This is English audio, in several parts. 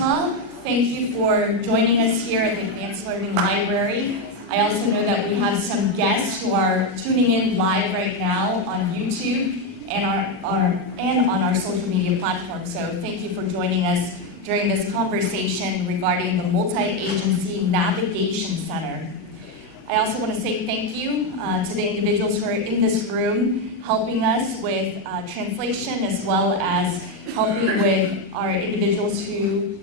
Wichita. Thank you for joining us here at the Advanced Learning Library. I also know that we have some guests who are tuning in live right now on YouTube and on our social media platforms. So thank you for joining us during this conversation regarding the Multi-Agency Navigation Center. I also want to say thank you to the individuals who are in this room helping us with translation, as well as helping with our individuals who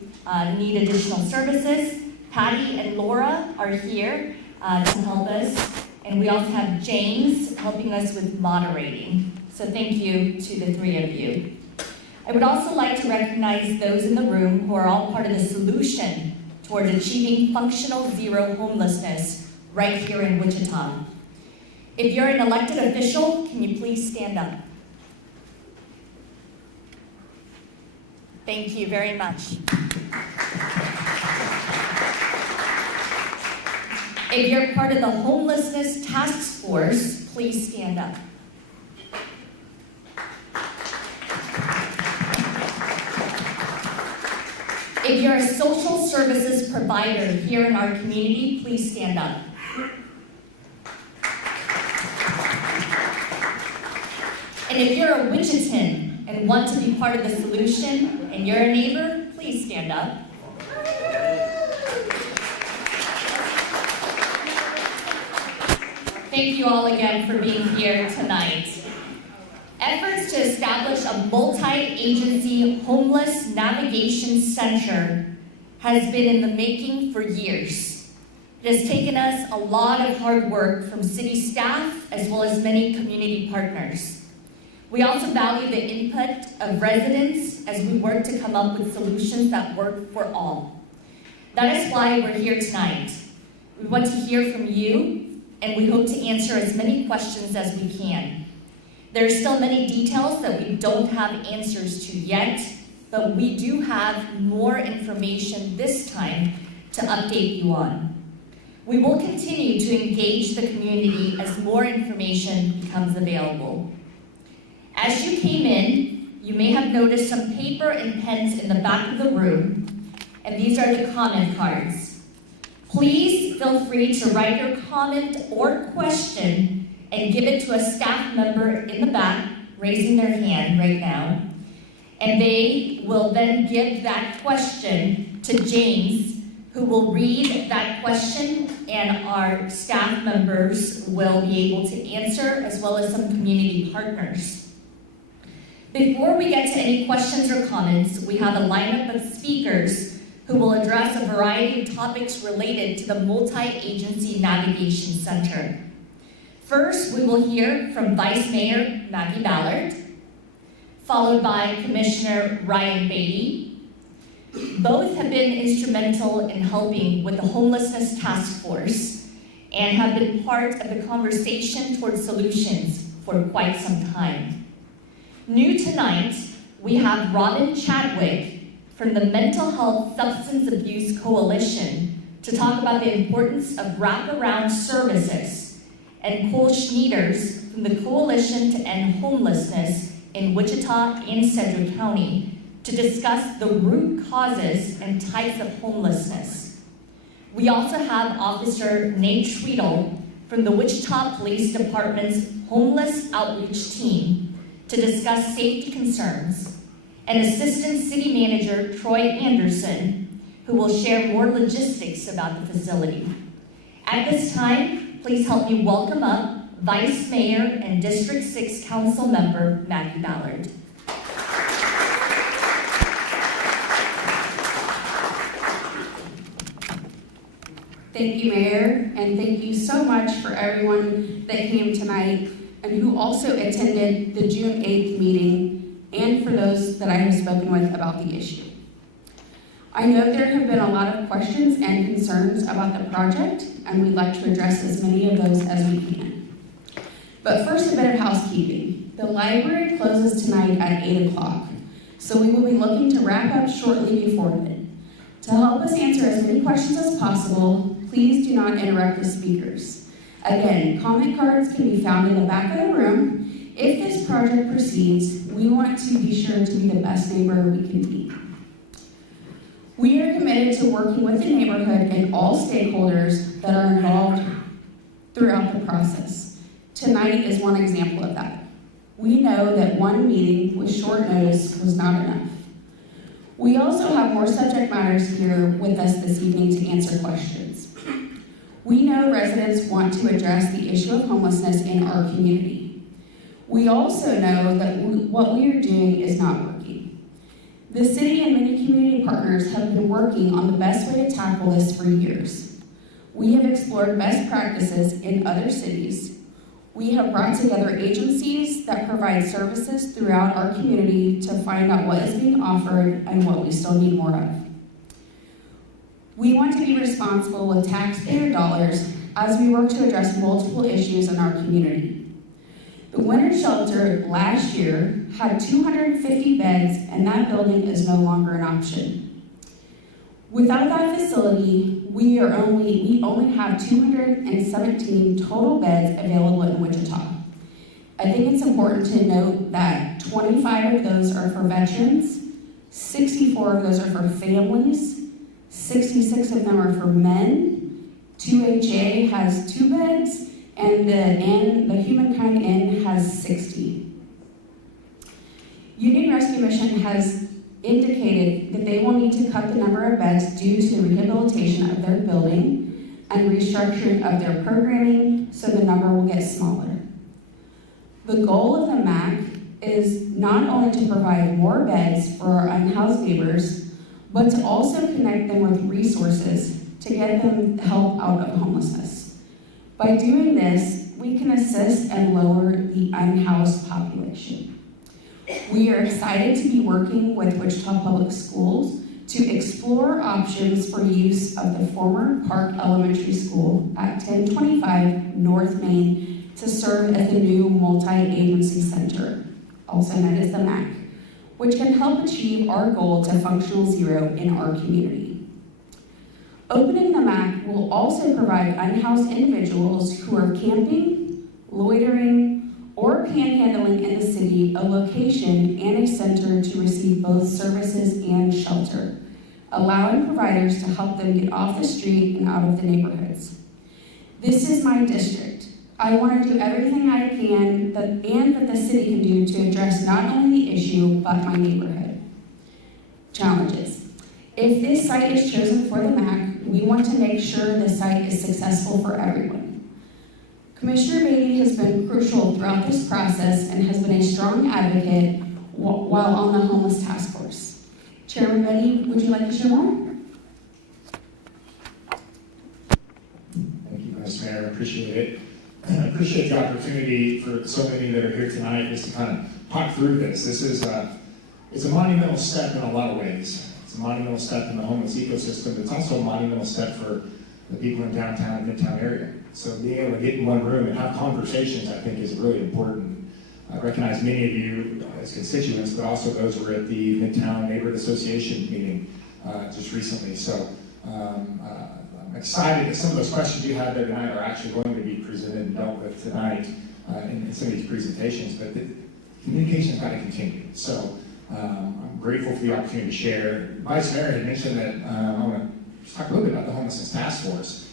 need additional services. Patty and Laura are here to help us, and we also have James helping us with moderating. So thank you to the three of you. I would also like to recognize those in the room who are all part of the solution toward achieving functional zero homelessness right here in Wichita. If you're an elected official, can you please stand up? Thank you very much. If you're part of the homelessness task force, please stand up. If you're a social services provider here in our community, please stand up. And if you're a Wichitan and want to be part of the solution and you're a neighbor, please stand up. Thank you all again for being here tonight. Efforts to establish a multi-agency homeless navigation center has been in the making for years. It has taken us a lot of hard work from city staff as well as many community partners. We also value the input of residents as we work to come up with solutions that work for all. That is why we're here tonight. We want to hear from you, and we hope to answer as many questions as we can. There are still many details that we don't have answers to yet, but we do have more information this time to update you on. We will continue to engage the community as more information becomes available. As you came in, you may have noticed some paper and pens in the back of the room, and these are the comment cards. Please feel free to write your comment or question and give it to a staff member in the back, raising their hand right now. And they will then give that question to James, who will read that question, and our staff members will be able to answer, as well as some community partners. Before we get to any questions or comments, we have a lineup of speakers who will address a variety of topics related to the Multi-Agency Navigation Center. First, we will hear from Vice Mayor Maggie Ballard, followed by Commissioner Ryan Beatty. Both have been instrumental in helping with the Homelessness Task Force and have been part of the conversation towards solutions for quite some time. New tonight, we have Robin Chadwick from the Mental Health Substance Abuse Coalition to talk about the importance of wraparound services, and Cole Schneiders from the Coalition to End Homelessness in Wichita and Sedgwick County to discuss the root causes and types of homelessness. We also have Officer Nate Schwedel from the Wichita Police Department's Homeless Outreach Team to discuss safety concerns, and Assistant City Manager Troy Anderson, who will share more logistics about the facility. At this time, please help me welcome up Vice Mayor and District 6 Council Member Maggie Ballard. Thank you, Mayor, and thank you so much for everyone that came tonight and who also attended the June 8th meeting, and for those that I have spoken with about the issue. I know there have been a lot of questions and concerns about the project, and we'd like to address as many of those as we can. But first, a bit of housekeeping. The library closes tonight at 8 o'clock, so we will be looking to wrap up shortly before then. To help us answer as many questions as possible, please do not interrupt the speakers. Again, comment cards can be found in the back of the room. If this project proceeds, we want to be sure to be the best neighbor we can be. We are committed to working with the neighborhood and all stakeholders that are involved throughout the process. Tonight is one example of that. We know that one meeting with short notice was not enough. We also have more subject matters here with us this evening to answer questions. We know residents want to address the issue of homelessness in our community. We also know that what we are doing is not working. The city and many community partners have been working on the best way to tackle this for years. We have explored best practices in other cities. We have brought together agencies that provide services throughout our community to find out what is being offered and what we still need more of. We want to be responsible with taxpayer dollars as we work to address multiple issues in our community. The winter shelter last year had 250 beds, and that building is no longer an option. Without that facility, we only have 217 total beds available in Wichita. I think it's important to note that 25 of those are for veterans, 64 of those are for families, 66 of them are for men, 2HA has 2 beds, and the Humankind Inn has 60. Union Rescue Mission has indicated that they will need to cut the number of beds due to the rehabilitation of their building and restructuring of their programming, so the number will get smaller. The goal of the MAC is not only to provide more beds for our unhoused neighbors, but to also connect them with resources to get them help out of homelessness. By doing this, we can assist and lower the unhoused population. We are excited to be working with Wichita Public Schools to explore options for use of the former Park Elementary School at 1025 North Main to serve as the new multi-agency center, also known as the MAC, which can help achieve our goal to functional zero in our community. Opening the MAC will also provide unhoused individuals who are camping, loitering, or panhandling in the city a location and a center to receive both services and shelter, allowing providers to help them get off the street and out of the neighborhoods. This is my district. I want to do everything I can that the city can do to address not only the issue, but my neighborhood. Challenges. If this site is chosen for the MAC, we want to make sure the site is successful for everyone. Commissioner Beatty has been crucial throughout this process and has been a strong advocate while on the homeless task force. Chairman Beatty, would you like to share more? Thank you, Vice Mayor. I appreciate it. I appreciate the opportunity for so many that are here tonight just to kind of talk through this. This is it's a monumental step in a lot of ways. It's a monumental step in the homeless ecosystem. It's also a monumental step for the people in downtown and midtown area. So being able to get in one room and have conversations, I think, is really important. I recognize many of you as constituents, but also those who were at the Midtown Neighborhood Association meeting just recently. So I'm excited that some of those questions you had there tonight are actually going to be presented and dealt with tonight in some of these presentations, but the communication's got to continue. So I'm grateful for the opportunity to share. Vice Mayor had mentioned that I want to just talk a little bit about the Homelessness Task Force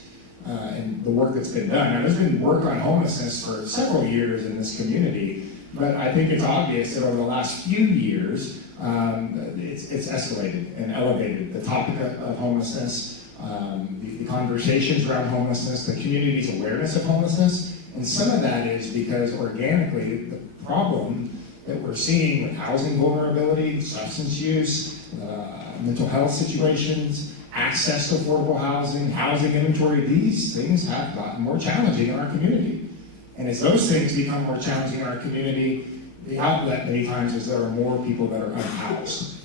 and the work that's been done. Now, there's been work on homelessness for several years in this community, but I think it's obvious that over the last few years, it's escalated and elevated. The topic of homelessness, the conversations around homelessness, the community's awareness of homelessness, and some of that is because organically the problem that we're seeing with housing vulnerability, substance use, mental health situations, access to affordable housing, housing inventory, these things have gotten more challenging in our community. And as those things become more challenging in our community, the outlet many times is there are more people that are unhoused.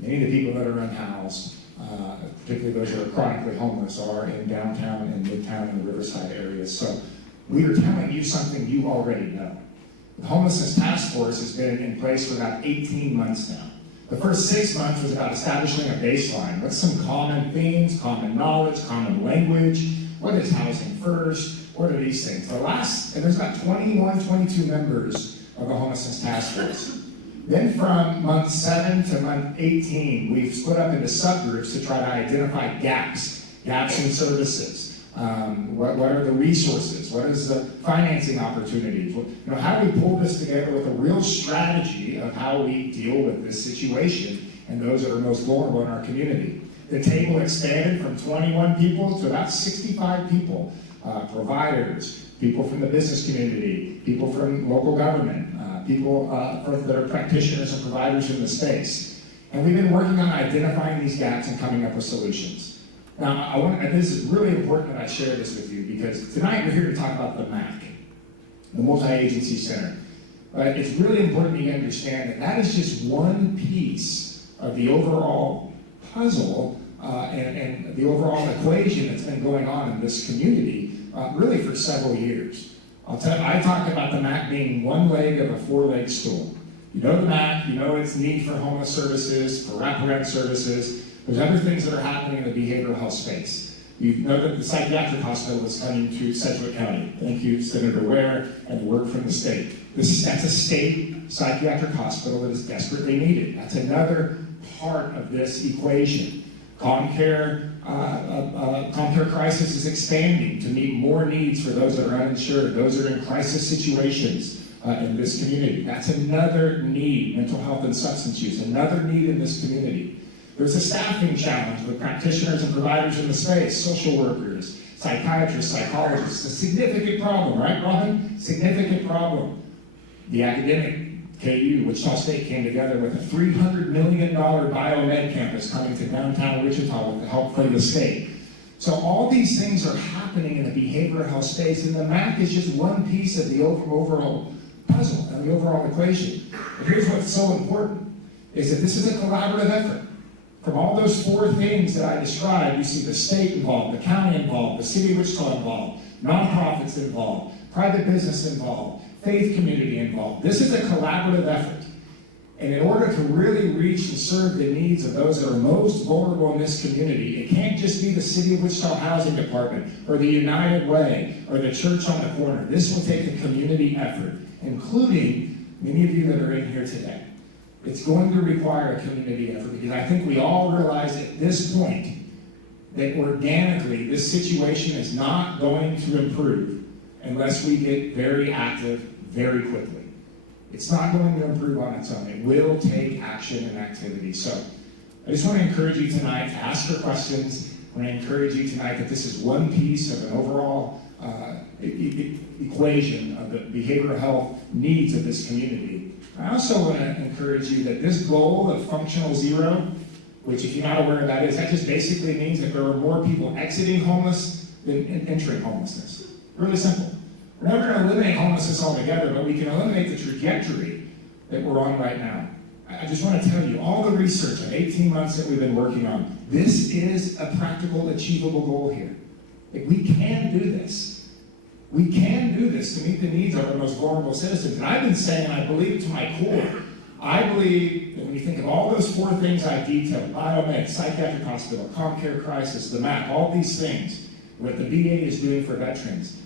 Many of the people that are unhoused, particularly those that are chronically homeless, are in downtown and midtown and the Riverside areas. So we are telling you something you already know. The Homelessness Task Force has been in place for about 18 months now. The first 6 months was about establishing a baseline. What's some common themes, common knowledge, common language? What is housing first? What are these things? And there's about 21, 22 members of the Homelessness Task Force. Then from month 7 to month 18, we've split up into subgroups to try to identify gaps in services. What are the resources? What is the financing opportunities? How do we pull this together with a real strategy of how we deal with this situation and those that are most vulnerable in our community? The table expanded from 21 people to about 65 people, providers, people from the business community, people from local government, people that are practitioners and providers in the space. And we've been working on identifying these gaps and coming up with solutions. Now, and this is really important that I share this with you because tonight we're here to talk about the MAC, the Multi-Agency Center. But it's really important you understand that that is just one piece of the overall puzzle and the overall equation that's been going on in this community really for several years. I talk about the MAC being one leg of a four-leg stool. You know the MAC, you know its need for homeless services, for wraparound services. There's other things that are happening in the behavioral health space. You know that the psychiatric hospital is coming to Sedgwick County. Thank you, Senator Ware, and the work from the state. That's a state psychiatric hospital that is desperately needed. That's another part of this equation. ComCare crisis is expanding to meet more needs for those that are uninsured, those that are in crisis situations in this community. That's another need, mental health and substance use, another need in this community. There's a staffing challenge with practitioners and providers in the space, social workers, psychiatrists, psychologists. It's a significant problem, right, Robin? Significant problem. The academic KU, Wichita State, came together with a $300 million biomed campus coming to downtown Wichita with the help from the state. So all these things are happening in the behavioral health space, and the MAC is just one piece of the overall puzzle and the overall equation. But here's what's so important, is that this is a collaborative effort. From all those four things that I described, you see the state involved, the county involved, the city of Wichita involved, nonprofits involved, private business involved, faith community involved. This is a collaborative effort. And in order to really reach and serve the needs of those that are most vulnerable in this community, it can't just be the City of Wichita Housing Department or the United Way or the church on the corner. This will take a community effort, including many of you that are in here today. It's going to require a community effort because I think we all realize at this point that organically this situation is not going to improve unless we get very active very quickly. It's not going to improve on its own. It will take action and activity. So I just want to encourage you tonight to ask your questions. I want to encourage you tonight that this is one piece of an overall equation of the behavioral health needs of this community. I also want to encourage you that this goal of functional zero, which if you're not aware of that is, that just basically means that there are more people exiting homeless than entering homelessness. Really simple. We're never going to eliminate homelessness altogether, but we can eliminate the trajectory that we're on right now. I just want to tell you, all the research of 18 months that we've been working on, this is a practical, achievable goal here. Like, we can do this. We can do this to meet the needs of our most vulnerable citizens. And I've been saying, and I believe to my core, I believe that when you think of all those four things I detailed, biomed, psychiatric hospital, ComCare crisis, the MAC, all these things, what the VA is doing for veterans,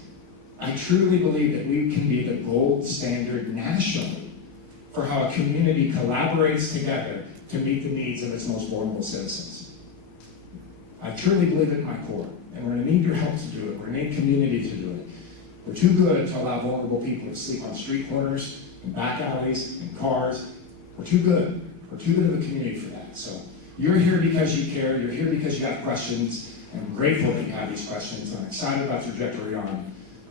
I truly believe that we can be the gold standard nationally for how a community collaborates together to meet the needs of its most vulnerable citizens. I truly believe it in my core, and we're going to need your help to do it. We're going to need community to do it. We're too good to allow vulnerable people to sleep on street corners, in back alleys, in cars. We're too good. We're too good of a community for that. So you're here because you care. You're here because you have questions. And I'm grateful that you have these questions. I'm excited about the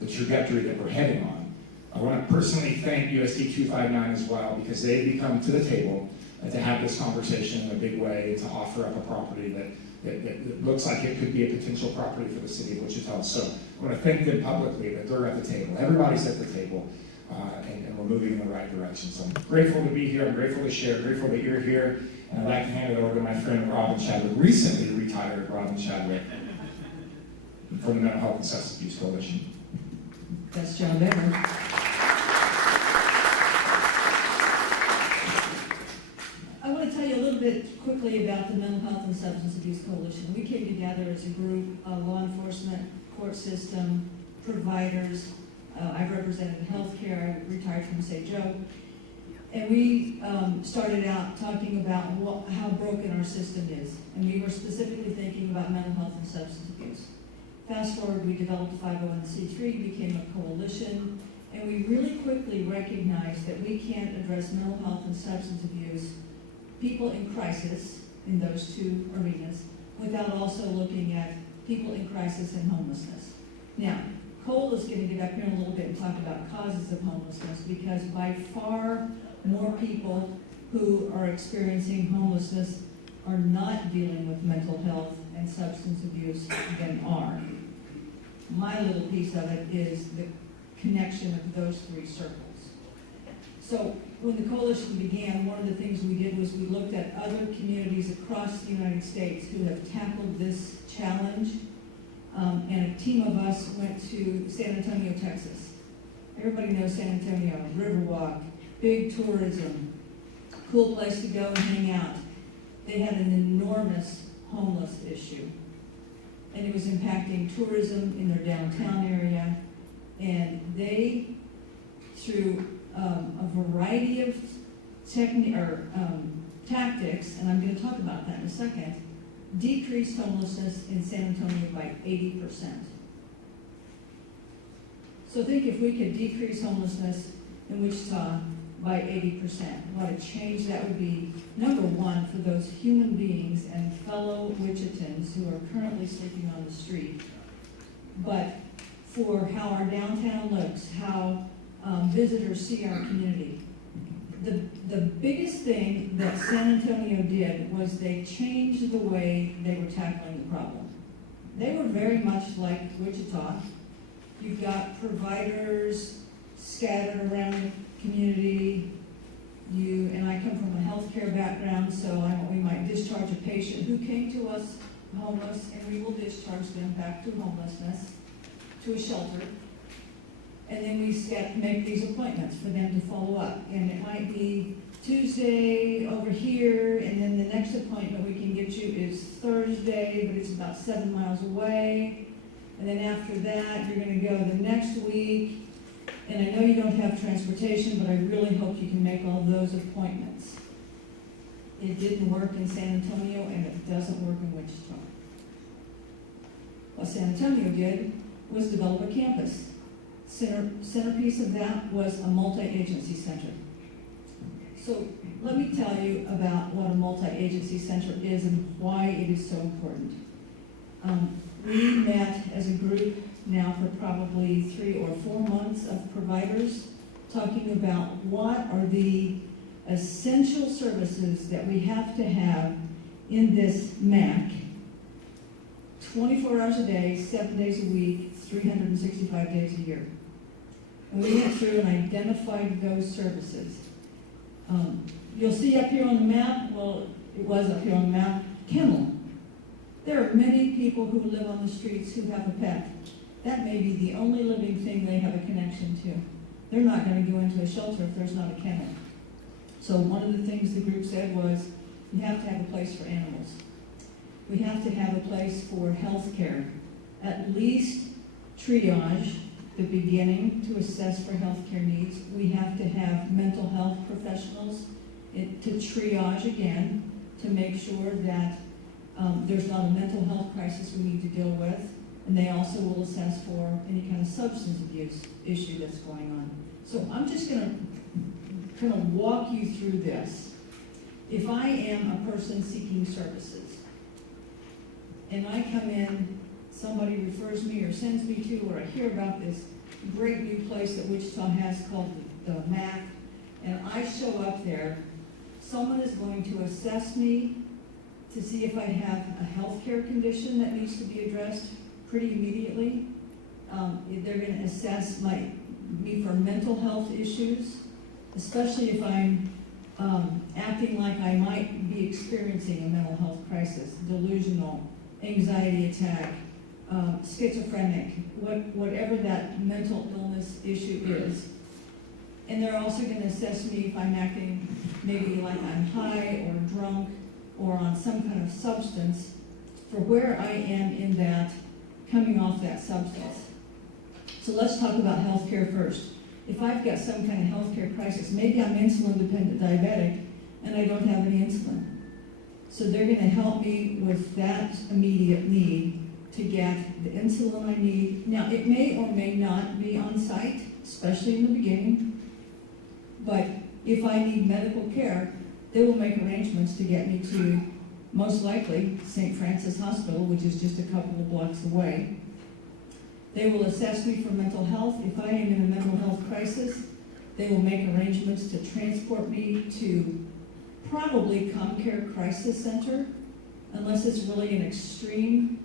trajectory that we're heading on. I want to personally thank USD 259 as well, because they've come to the table to have this conversation in a big way, to offer up a property that looks like it could be a potential property for the city of Wichita. So I want to thank them publicly that they're at the table. Everybody's at the table, and we're moving in the right direction. So I'm grateful to be here. I'm grateful to share. Grateful that you're here. And I'd like to hand it over to my friend Robin Chadwick, recently retired Robin Chadwick from the Mental Health and Substance Use Coalition. That's John Bever. I want to tell you a little bit quickly about the Mental Health and Substance Abuse Coalition. We came together as a group, law enforcement, court system, providers. I've represented healthcare. I retired from St. Joe. And we started out talking about how broken our system is. And we were specifically thinking about mental health and substance abuse. Fast forward, we developed 501c3, became a coalition, and we really quickly recognized that we can't address mental health and substance abuse, people in crisis in those two arenas, without also looking at people in crisis and homelessness. Now, Cole is going to get up here in a little bit and talk about causes of homelessness, because by far more people who are experiencing homelessness are not dealing with mental health and substance abuse than are. My little piece of it is the connection of those three circles. So when the coalition began, one of the things we did was we looked at other communities across the United States who have tackled this challenge. And a team of us went to San Antonio, Texas. Everybody knows San Antonio, Riverwalk, big tourism, cool place to go and hang out. They had an enormous homeless issue. And it was impacting tourism in their downtown area. And they, through a variety of tactics, and I'm going to talk about that in a second, decreased homelessness in San Antonio by 80%. So think if we could decrease homelessness in Wichita by 80%, what a change that would be, number one, for those human beings and fellow Wichitans who are currently sleeping on the street, but for how our downtown looks, how visitors see our community. The biggest thing that San Antonio did was they changed the way they were tackling the problem. They were very much like Wichita. You've got providers scattered around the community. And I come from a healthcare background, so we might discharge a patient who came to us homeless, and we will discharge them back to homelessness, to a shelter. And then we make these appointments for them to follow up. And it might be Tuesday over here, and then the next appointment we can get you is Thursday, but it's about 7 miles away. And then after that, you're going to go the next week. And I know you don't have transportation, but I really hope you can make all those appointments. It didn't work in San Antonio, and it doesn't work in Wichita. What San Antonio did was develop a campus. Centerpiece of that was a multi-agency center. So let me tell you about what a multi-agency center is and why it is so important. We met as a group now for probably 3 or 4 months of providers talking about what are the essential services that we have to have in this MAC 24 hours a day, 7 days a week, 365 days a year. And we went through and identified those services. You'll see up here on the map, well, it was up here on the map, kennel. There are many people who live on the streets who have a pet. That may be the only living thing they have a connection to. They're not going to go into a shelter if there's not a kennel. So one of the things the group said was, you have to have a place for animals. We have to have a place for health care, at least triage, the beginning to assess for health care needs. We have to have mental health professionals to triage again, to make sure that there's not a mental health crisis we need to deal with. And they also will assess for any kind of substance abuse issue that's going on. So I'm just going to kind of walk you through this. If I am a person seeking services, and I come in, somebody refers me or sends me to, or I hear about this great new place that Wichita has called the MAC, and I show up there, someone is going to assess me to see if I have a healthcare condition that needs to be addressed pretty immediately. They're going to assess me for mental health issues, especially if I'm acting like I might be experiencing a mental health crisis, delusional, anxiety attack, schizophrenic, whatever that mental illness issue is. And they're also going to assess me if I'm acting maybe like I'm high or drunk or on some kind of substance for where I am in that, coming off that substance. So let's talk about healthcare first. if I've got some kind of healthcare crisis, maybe I'm insulin-dependent diabetic, and I don't have any insulin. So they're gonna help me with that immediate need to get the insulin I need. Now, it may or may not be on site, especially in the beginning, but if I need medical care, they will make arrangements to get me to, most likely, St. Francis Hospital, which is just a couple of blocks away. They will assess me for mental health. If I am in a mental health crisis, they will make arrangements to transport me to probably ComCare Crisis Center, unless it's really an extreme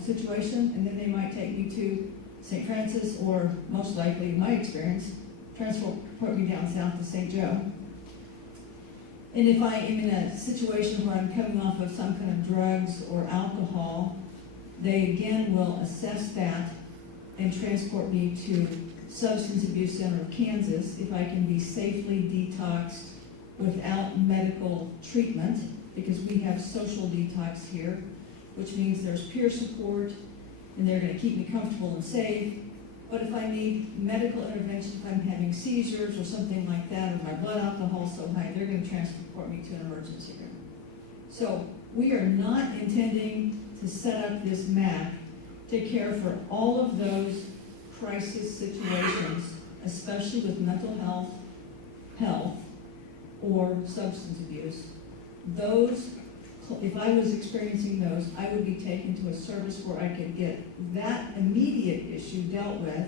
situation, and then they might take me to St. Francis, or most likely, in my experience, transport me down south to St. Joe. And if I am in a situation where I'm coming off of some kind of drugs or alcohol, they again will assess that and transport me to Substance Abuse Center of Kansas if I can be safely detoxed without medical treatment, because we have social detox here, which means there's peer support and they're going to keep me comfortable and safe. But if I need medical intervention, if I'm having seizures or something like that, or my blood alcohol's so high, they're going to transport me to an emergency room. So we are not intending to set up this map to care for all of those crisis situations, especially with mental health, or substance abuse. Those, if I was experiencing those, I would be taken to a service where I could get that immediate issue dealt with,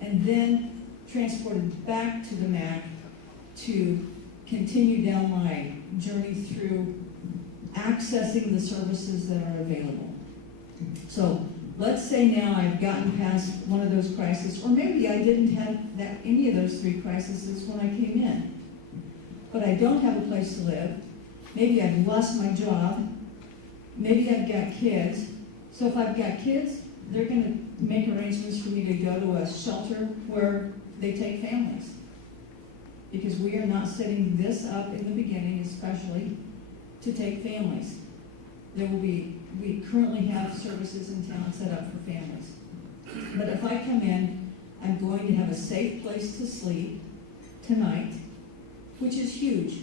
and then transported back to the MAC to continue down my journey through accessing the services that are available. So let's say now I've gotten past one of those crises, or maybe I didn't have any of those three crises when I came in, but I don't have a place to live. Maybe I've lost my job. Maybe I've got kids. So if I've got kids, they're going to make arrangements for me to go to a shelter where they take families. Because we are not setting this up in the beginning, especially, to take families. We currently have services in town set up for families. But if I come in, I'm going to have a safe place to sleep tonight, which is huge.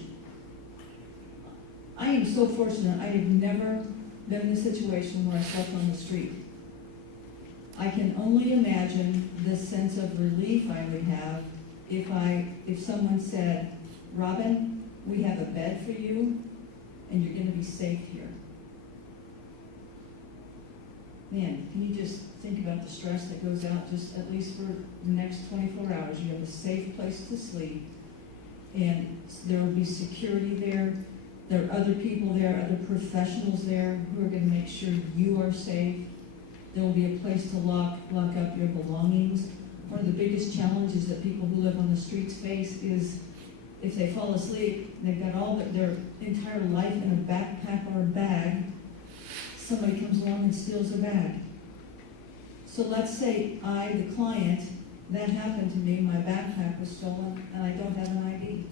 I am so fortunate. I have never been in a situation where I slept on the street. I can only imagine the sense of relief I would have if someone said, "Robin, we have a bed for you, and you're going to be safe here." Man, can you just think about the stress that goes out just at least for the next 24 hours? You have a safe place to sleep, and there will be security there. There are other people there, other professionals there who are going to make sure you are safe. There will be a place to lock up your belongings. One of the biggest challenges that people who live on the streets face is if they fall asleep, they've got all their entire life in a backpack or a bag, somebody comes along and steals a bag. So let's say I, the client, that happened to me, my backpack was stolen, and I don't have an ID.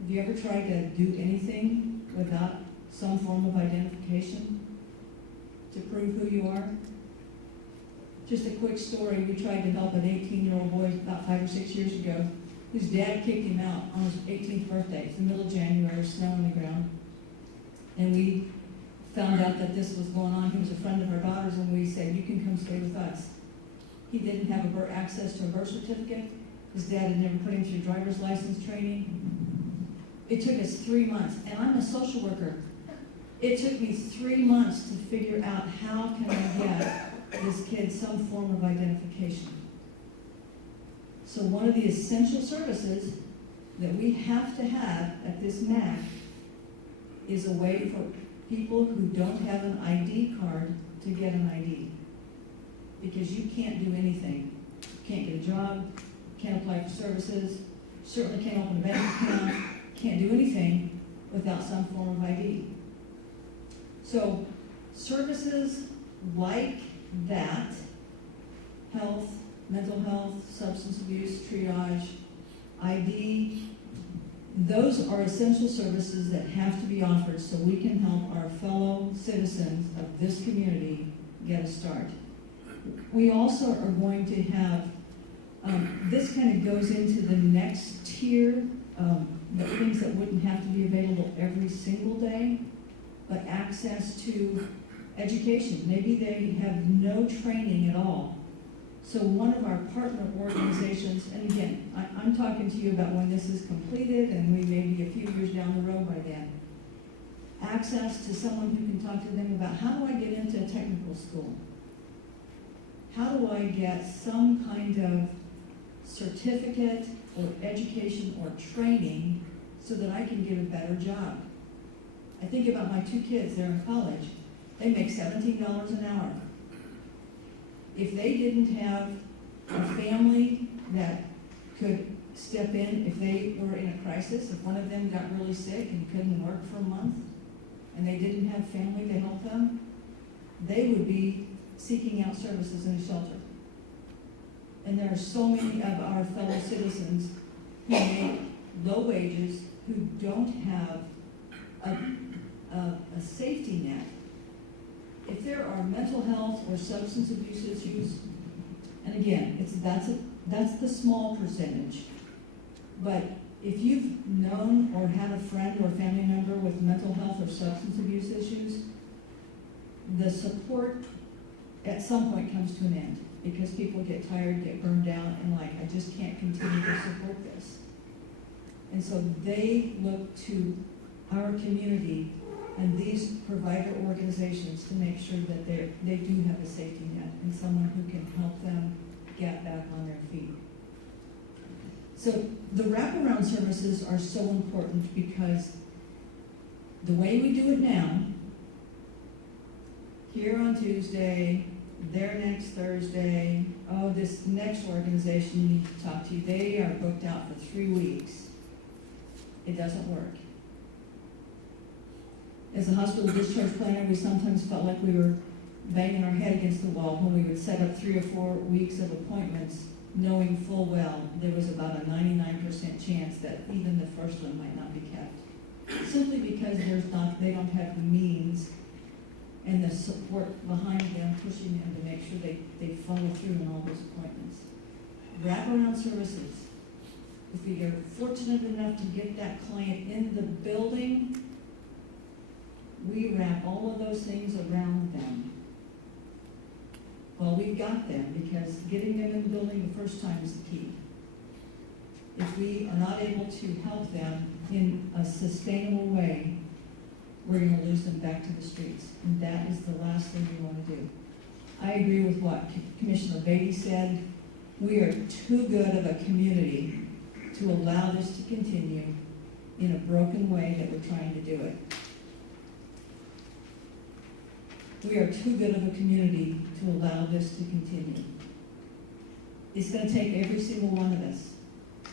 Have you ever tried to do anything without some form of identification to prove who you are? Just a quick story. We tried to help an 18-year-old boy about 5 or 6 years ago whose dad kicked him out on his 18th birthday. It's the middle of January, snow on the ground. And we found out that this was going on. He was a friend of our daughter's, and we said, "You can come stay with us." He didn't have access to a birth certificate. His dad had never put him through driver's license training. It took us 3 months, and I'm a social worker. It took me 3 months to figure out how can I get this kid some form of identification. So one of the essential services that we have to have at this MAC is a way for people who don't have an ID card to get an ID. Because you can't do anything. You can't get a job, can't apply for services, certainly can't open a bank account, can't do anything without some form of ID. So services like that, health, mental health, substance abuse, triage, ID, those are essential services that have to be offered so we can help our fellow citizens of this community get a start. We also are going to have This kind of goes into the next tier, the things that wouldn't have to be available every single day, but access to education. Maybe they have no training at all. So one of our partner organizations, and again, I'm talking to you about when this is completed and we may be a few years down the road by then, access to someone who can talk to them about how do I get into a technical school? How do I get some kind of certificate or education or training so that I can get a better job? I think about my two kids, they're in college. They make $17 an hour. If they didn't have a family that could step in, if they were in a crisis, if one of them got really sick and couldn't work for a month, and they didn't have family to help them, they would be seeking out services in a shelter. And there are so many of our fellow citizens who make low wages, who don't have a safety net. If there are mental health or substance abuse issues, and again, that's the small percentage, but if you've known or had a friend or family member with mental health or substance abuse issues, the support at some point comes to an end because people get tired, get burned out, and like, I just can't continue to support this. And so they look to our community and these provider organizations to make sure that they do have a safety net and someone who can help them get back on their feet. So the wraparound services are so important because the way we do it now, here on Tuesday, there next Thursday, oh, this next organization you need to talk to, they are booked out for 3 weeks. It doesn't work. As a hospital discharge planner, we sometimes felt like we were banging our head against the wall when we would set up 3 or 4 weeks of appointments, knowing full well there was about a 99% chance that even the first one might not be kept. Simply because they don't have the means and the support behind them, pushing them to make sure they follow through on all those appointments. Wraparound services. If we are fortunate enough to get that client in the building, we wrap all of those things around them. Well, we've got them because getting them in the building the first time is the key. If we are not able to help them in a sustainable way, we're going to lose them back to the streets. And that is the last thing we want to do. I agree with what Commissioner Beatty said. We are too good of a community to allow this to continue in a broken way that we're trying to do it. We are too good of a community to allow this to continue. It's going to take every single one of us.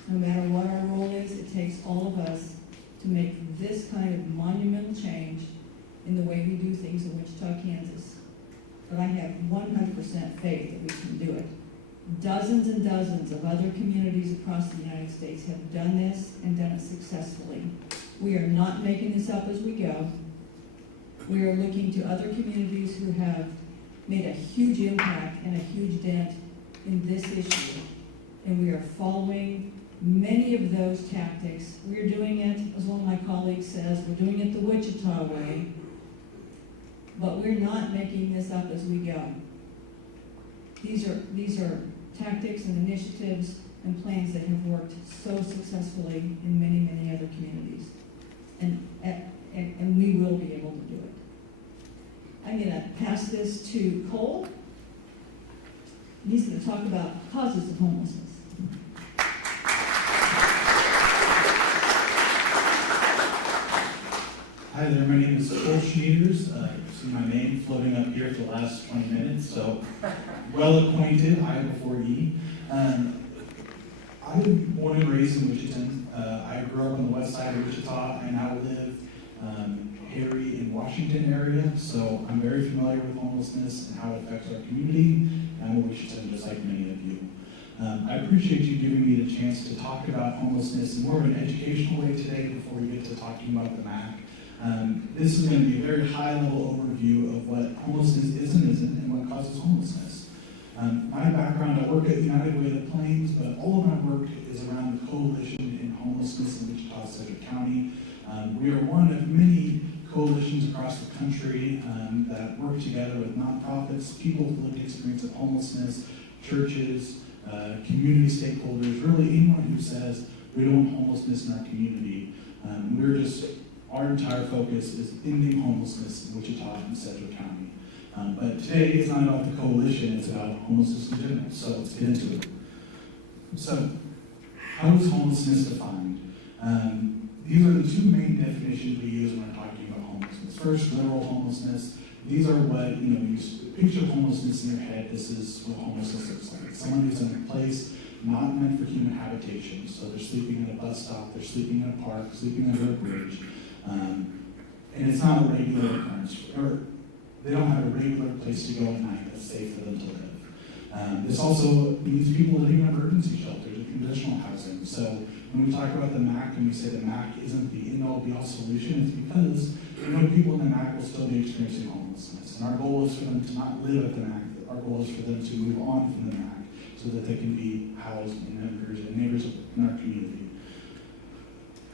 No matter what our role is, it takes all of us to make this kind of monumental change in the way we do things in Wichita, Kansas. But I have 100% faith that we can do it. Dozens and dozens of other communities across the United States have done this and done it successfully. We are not making this up as we go. We are looking to other communities who have made a huge impact and a huge dent in this issue. And we are following many of those tactics. We're doing it, as one of my colleagues says, we're doing it the Wichita way. But we're not making this up as we go. These are tactics and initiatives and plans that have worked so successfully in many, many other communities. And we will be able to do it. I'm going to pass this to Cole. He's going to talk about causes of homelessness. Hi there, my name is Cole Schneiders. You see my name floating up here for the last 20 minutes, so well acquainted, I before E. I was born and raised in Wichita. I grew up on the west side of Wichita. I now live Harry in Washington area, so I'm very familiar with homelessness and how it affects our community. I'm a Wichitan just like many of you. I appreciate you giving me the chance to talk about homelessness in more of an educational way today before we get to talking about the MAC. This is going to be a very high-level overview of what homelessness is and isn't and what causes homelessness. My background, I work at United Way of the Plains, but all of my work is around the Coalition in Homelessness in Wichita, Sedgwick County. We are one of many coalitions across the country that work together with nonprofits, people with lived experience of homelessness, churches, community stakeholders, really anyone who says we don't want homelessness in our community. Our entire focus is ending homelessness in Wichita and Sedgwick County. But today is not about the coalition, it's about homelessness in general, so let's get into it. So, how is homelessness defined? These are the two main definitions we use when we're talking about homelessness. First, literal homelessness. These are what, you picture homelessness in your head. This is what homelessness looks like. Someone who's in a place not meant for human habitation. So they're sleeping at a bus stop, they're sleeping in a park, sleeping under a bridge. And it's not a regular occurrence, or they don't have a regular place to go at night that's safe for them to live. This also means people living in emergency shelters or conditional housing. So when we talk about the MAC and we say the MAC isn't the end-all be-all solution, it's because people in the MAC will still be experiencing homelessness. And our goal is for them to not live at the MAC. Our goal is for them to move on from the MAC so that they can be housed in neighbors in our community.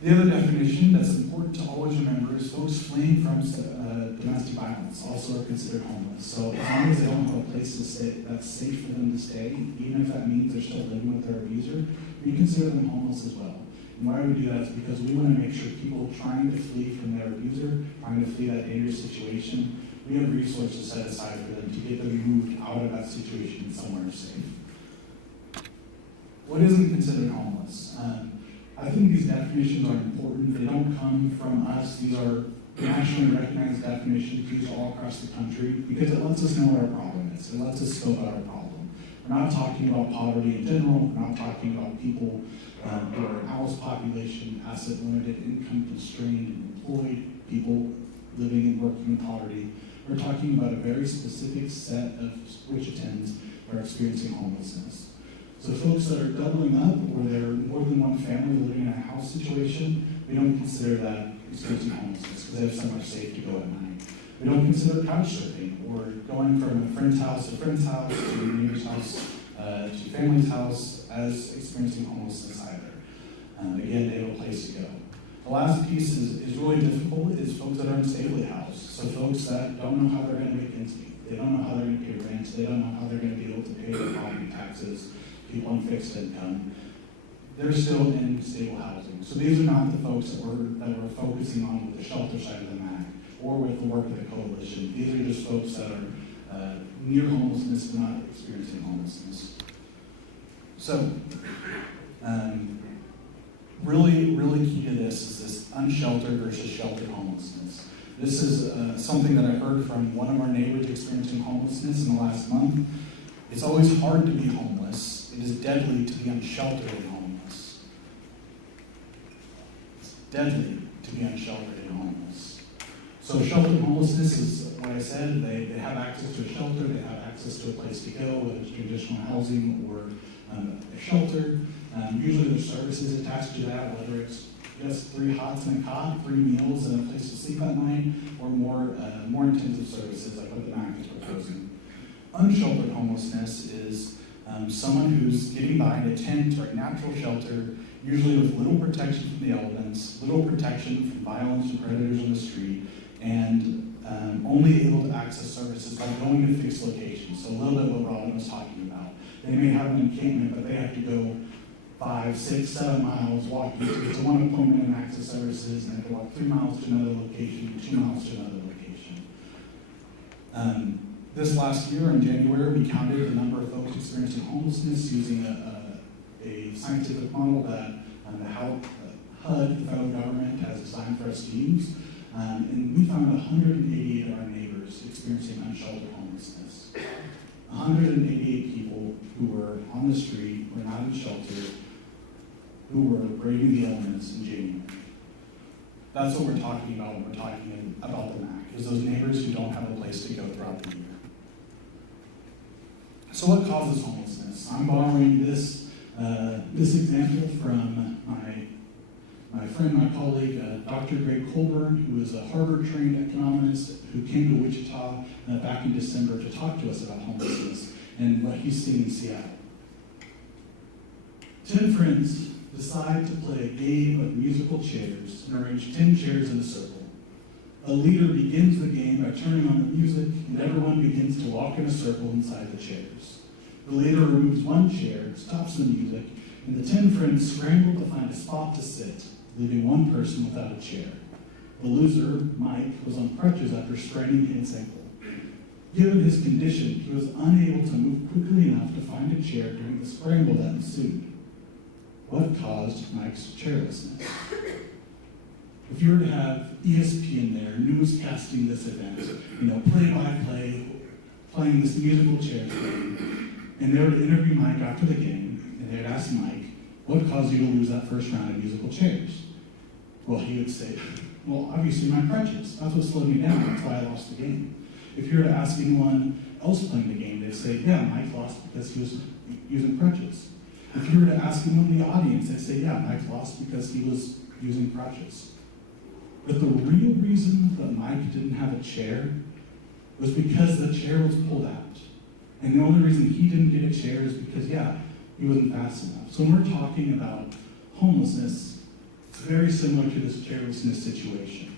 The other definition that's important to always remember is folks fleeing from domestic violence also are considered homeless. So as long as they don't have a place to stay that's safe for them to stay, even if that means they're still living with their abuser, we consider them homeless as well. And why we do that is because we want to make sure people trying to flee from their abuser, trying to flee that dangerous situation, we have resources set aside for them to get them moved out of that situation somewhere safe. What isn't considered homeless? I think these definitions are important. They don't come from us. These are nationally recognized definitions used all across the country because it lets us know what our problem is. It lets us scope out our problem. We're not talking about poverty in general. We're not talking about people who are an hours population, asset limited, income constrained, and employed people living and working in poverty. We're talking about a very specific set of Wichitans who are experiencing homelessness. So folks that are doubling up, or they're more than one family living in a house situation, we don't consider that experiencing homelessness because they have somewhere safe to go at night. We don't consider couch surfing or going from a friend's house to a friend's house to a neighbor's house to family's house as experiencing homelessness either. Again, they have a place to go. The last piece is really difficult is folks that are unstably housed. So folks that don't know how they're going to make ends meet. They don't know how they're going to pay rent. They don't know how they're going to be able to pay their property taxes. People on fixed income, they're still in stable housing. So these are not the folks that we're focusing on with the shelter side of the MAC or with the work of the coalition. These are just folks that are near homelessness but not experiencing homelessness. So really key to this is this unsheltered versus sheltered homelessness. This is something that I heard from one of our neighbors experiencing homelessness in the last month. It's always hard to be homeless. It is deadly to be unsheltered and homeless. It's deadly to be unsheltered and homeless. So sheltered homelessness is what I said. They have access to a shelter. They have access to a place to go, whether it's traditional housing or a shelter. Usually there's services attached to that, whether it's just 3 hots and a cot, 3 meals and a place to sleep at night, or more intensive services like what the MAC is proposing. Unsheltered homelessness is someone who's getting by in a tent or a natural shelter, usually with little protection from the elements, little protection from violence and predators on the street, and only able to access services by going to fixed locations. So a little bit what Robin was talking about. They may have an encampment, but they have to go 5, 6, 7 miles walking to get to one appointment and access services, and they have to walk 3 miles to another location, 2 miles to another location. This last year in January, we counted the number of folks experiencing homelessness using a scientific model that the HUD, the federal government, has designed for us to use. And we found 188 of our neighbors experiencing unsheltered homelessness. 188 people who were on the street, were not in shelter, who were braving the elements in January. That's what we're talking about when we're talking about the MAC, is those neighbors who don't have a place to go throughout the year. So what causes homelessness? I'm borrowing this example from my friend, my colleague, Dr. Greg Colburn, who is a Harvard-trained economist who came to Wichita back in December to talk to us about homelessness. and what he's seeing in Seattle. 10 friends decide to play a game of musical chairs and arrange 10 chairs in a circle. A leader begins the game by turning on the music, and everyone begins to walk in a circle inside the chairs. The leader removes one chair, stops the music, and the 10 friends scramble to find a spot to sit, leaving one person without a chair. The loser, Mike, was on crutches after straining his ankle. Given his condition, he was unable to move quickly enough to find a chair during the scramble that ensued. What caused Mike's chairlessness? If you were to have ESPN there, newscasting this event, play-by-play, playing this musical chairs game, and they were to interview Mike after the game, and they would ask Mike, what caused you to lose that first round of musical chairs? Well, he would say, well, obviously my crutches. That's what slowed me down. That's why I lost the game. If you were to ask anyone else playing the game, they'd say, yeah, Mike lost because he was using crutches. If you were to ask anyone in the audience, they'd say, yeah, Mike lost because he was using crutches. But the real reason that Mike didn't have a chair was because the chair was pulled out. And the only reason he didn't get a chair is because, he wasn't fast enough. So when we're talking about homelessness, it's very similar to this chairlessness situation.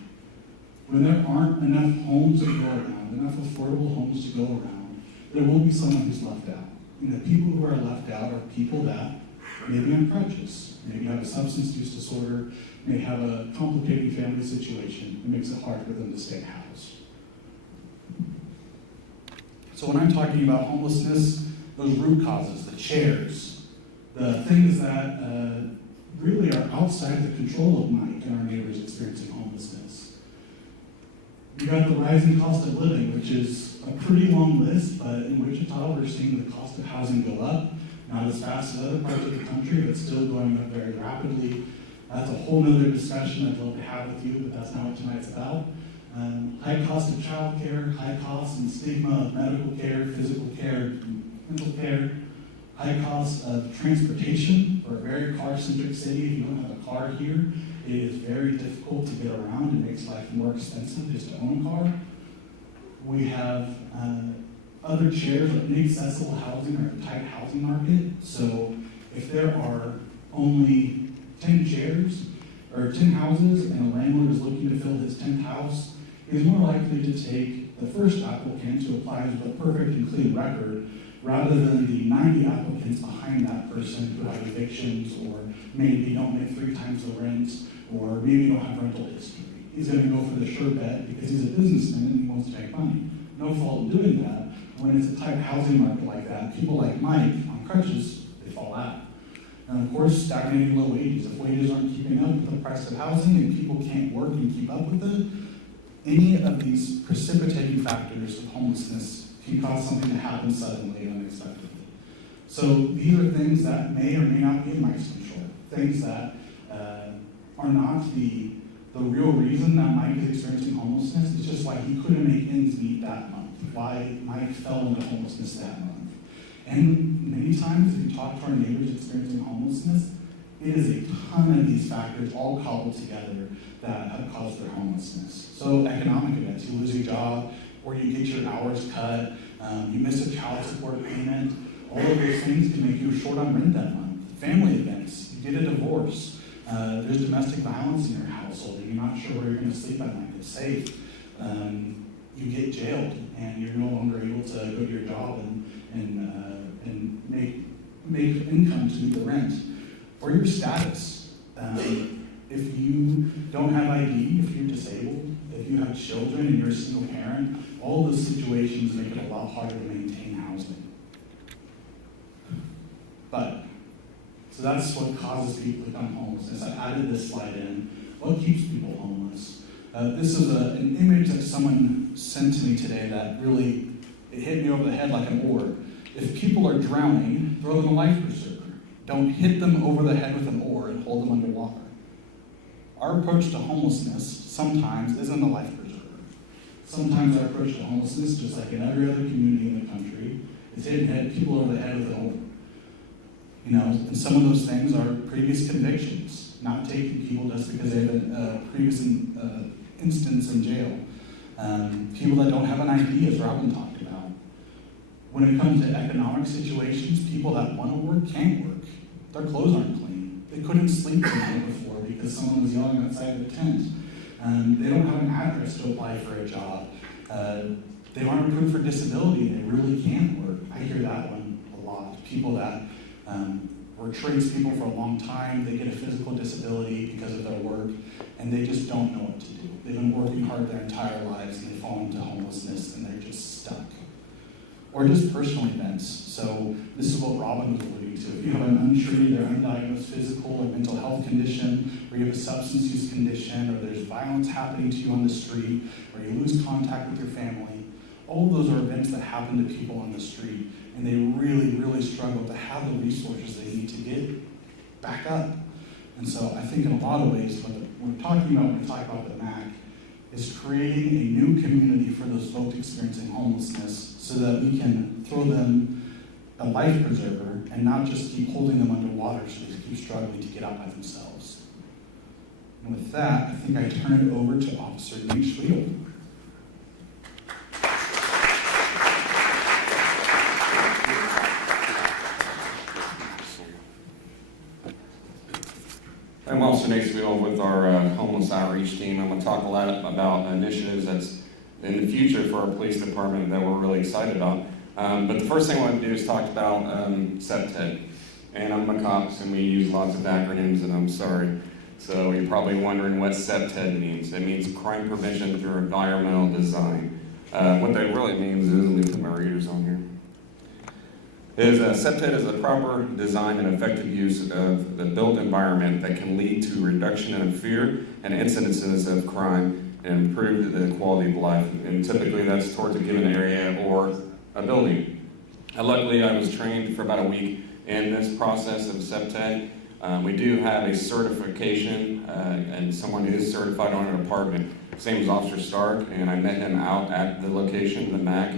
When there aren't enough homes to go around, enough affordable homes to go around, there will be someone who's left out. And the people who are left out are people that may be on crutches, maybe have a substance use disorder, may have a complicated family situation that makes it hard for them to stay housed. So when I'm talking about homelessness, those root causes, the chairs, the things that really are outside the control of Mike and our neighbors experiencing homelessness. You got the rising cost of living, which is a pretty long list, but in Wichita, we're seeing the cost of housing go up, not as fast as other parts of the country, but still going up very rapidly. That's a whole nother discussion I'd love to have with you, but that's not what tonight's about. High cost of child care, high cost and stigma of medical care, physical care, mental care, high cost of transportation. For a very car-centric city, if you don't have a car here, it is very difficult to get around. It makes life more expensive just to own a car. We have other chairs of inaccessible housing or a tight housing market. So if there are only 10 chairs or 10 houses and a landlord is looking to fill his 10th house, he's more likely to take the first applicant who applies with a perfect and clean record rather than the 90 applicants behind that person who have evictions or maybe don't make 3 times the rent or maybe don't have rental history. He's going to go for the sure bet because he's a businessman and he wants to make money. No fault in doing that. When it's a tight housing market like that, people like Mike on crutches, they fall out. And of course, stagnating low wages. If wages aren't keeping up with the price of housing and people can't work and keep up with it, any of these precipitating factors of homelessness can cause something to happen suddenly and unexpectedly. So these are things that may or may not be in Mike's control. Things that are not the real reason that Mike is experiencing homelessness. It's just why he couldn't make ends meet that month. Why Mike fell into homelessness that month. And many times, if you talk to our neighbors experiencing homelessness, it is a ton of these factors all cobbled together that have caused their homelessness. So economic events, you lose your job, or you get your hours cut, you miss a child support payment, all of those things can make you short on rent that month. Family events, you get a divorce, there's domestic violence in your household, and you're not sure where you're going to sleep at night, it's safe. You get jailed, and you're no longer able to go to your job and make income to meet the rent, or your status. If you don't have ID, if you're disabled, if you have children and you're a single parent, all those situations make it a lot harder to maintain housing. So that's what causes people to become homelessness. I added this slide in. What keeps people homeless? This is an image that someone sent to me today that really, it hit me over the head like an oar. If people are drowning, throw them a life preserver. Don't hit them over the head with an oar and hold them underwater. Our approach to homelessness sometimes isn't a life preserver. Sometimes our approach to homelessness, just like in every other community in the country, is hitting people over the head with an oar. And some of those things are previous convictions, not taking people just because they have a previous instance in jail. People that don't have an ID, as Robin talked about. When it comes to economic situations, people that want to work can't work. Their clothes aren't clean. They couldn't sleep the night before because someone was yelling outside the tent. They don't have an address to apply for a job. They aren't approved for disability and they really can't work. I hear that one a lot. People that were tradespeople for a long time, they get a physical disability because of their work, and they just don't know what to do. They've been working hard their entire lives and they fall into homelessness and they're just stuck. Or just personal events. So this is what Robin was alluding to. If you have an untreated or undiagnosed physical or mental health condition, or you have a substance use condition, or there's violence happening to you on the street, or you lose contact with your family, all of those are events that happen to people on the street, and they really, really struggle to have the resources they need to get back up. And so I think in a lot of ways, what we're talking about when we talk about the MAC is creating a new community for those folks experiencing homelessness so that we can throw them a life preserver and not just keep holding them underwater so they keep struggling to get out by themselves. And with that, I think I turn it over to Officer Nate Schliedel. I'm Officer Nate Schliedel with our homeless outreach team. I'm going to talk a lot about initiatives that's in the future for our police department that we're really excited about. But the first thing I want to do is talk about CEPTED. And I'm a cop, and we use lots of acronyms, and I'm sorry. So you're probably wondering what CEPTED means. It means Crime Prevention Through Environmental Design. What that really means is, let me put my readers on here. CEPTED is a proper design and effective use of the built environment that can lead to reduction in fear and incidences of crime and improve the quality of life. And typically that's towards a given area or a building. Luckily, I was trained for about a week in this process of CEPTED. We do have a certification, and someone who is certified on an apartment. His name is Officer Stark, and I met him out at the location, the MAC,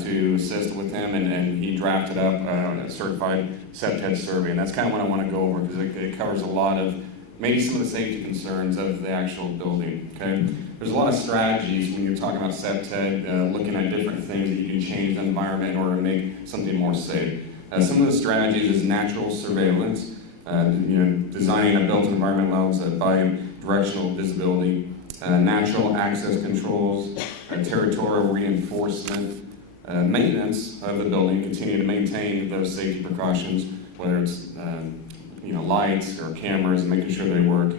to assist with him, and he drafted up a certified CEPTED survey. And that's kind of what I want to go over, because it covers a lot of maybe some of the safety concerns of the actual building, okay? There's a lot of strategies when you're talking about CEPTED, looking at different things that you can change the environment in order to make something more safe. Some of the strategies is natural surveillance, designing a built environment allows bi-directional visibility, natural access controls, territorial reinforcement, maintenance of the building, continue to maintain those safety precautions, whether it's lights or cameras, making sure they work.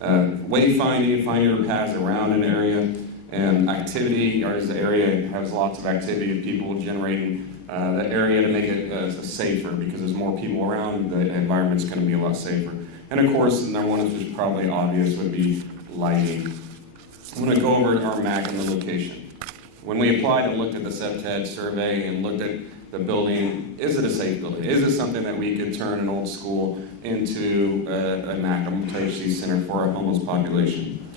Wayfinding, finding your paths around an area, and activity, or as the area has lots of activity, people generating the area to make it safer, because there's more people around, the environment's going to be a lot safer. And of course, the number one, which is probably obvious, would be lighting. I'm going to go over our MAC and the location. When we applied and looked at the CEPTED survey and looked at the building, is it a safe building? Is it something that we could turn an old school into a MAC, a multi-agency center for our homeless population?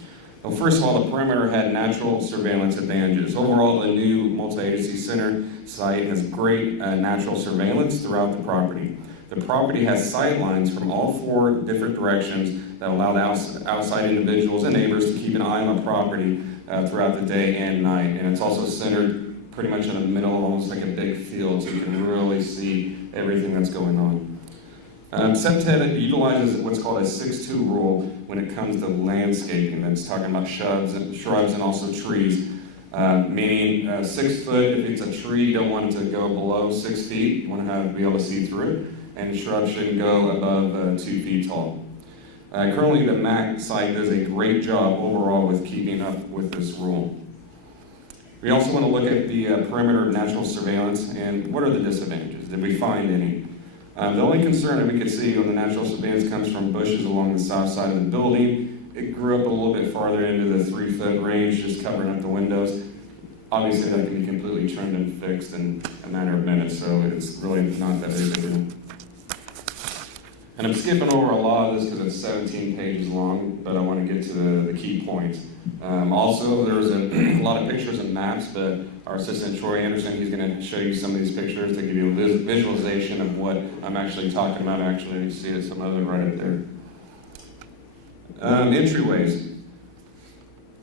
Well, first of all, the perimeter had natural surveillance advantages. Overall, the new multi-agency center site has great natural surveillance throughout the property. The property has sight lines from all 4 different directions that allow the outside individuals and neighbors to keep an eye on the property throughout the day and night. And it's also centered pretty much in the middle, almost like a big field, so you can really see everything that's going on. CEPTED utilizes what's called a 6-2 rule when it comes to landscaping. That's talking about shrubs and also trees. Meaning 6 foot, if it's a tree, you don't want it to go below 6 feet. You want to be able to see through it. And the shrub shouldn't go above 2 feet tall. Currently, the MAC site does a great job overall with keeping up with this rule. We also want to look at the perimeter of natural surveillance and what are the disadvantages? Did we find any? The only concern that we could see on the natural surveillance comes from bushes along the south side of the building. It grew up a little bit farther into the 3-foot range, just covering up the windows. Obviously, that can be completely trimmed and fixed in a matter of minutes, so it's really not that big of a deal. And I'm skipping over a lot of this because it's 17 pages long, but I want to get to the key points. Also, there's a lot of pictures and maps, but our assistant Troy Anderson, he's going to show you some of these pictures to give you a visualization of what I'm actually talking about. Actually, you see some of it right up there. Entryways.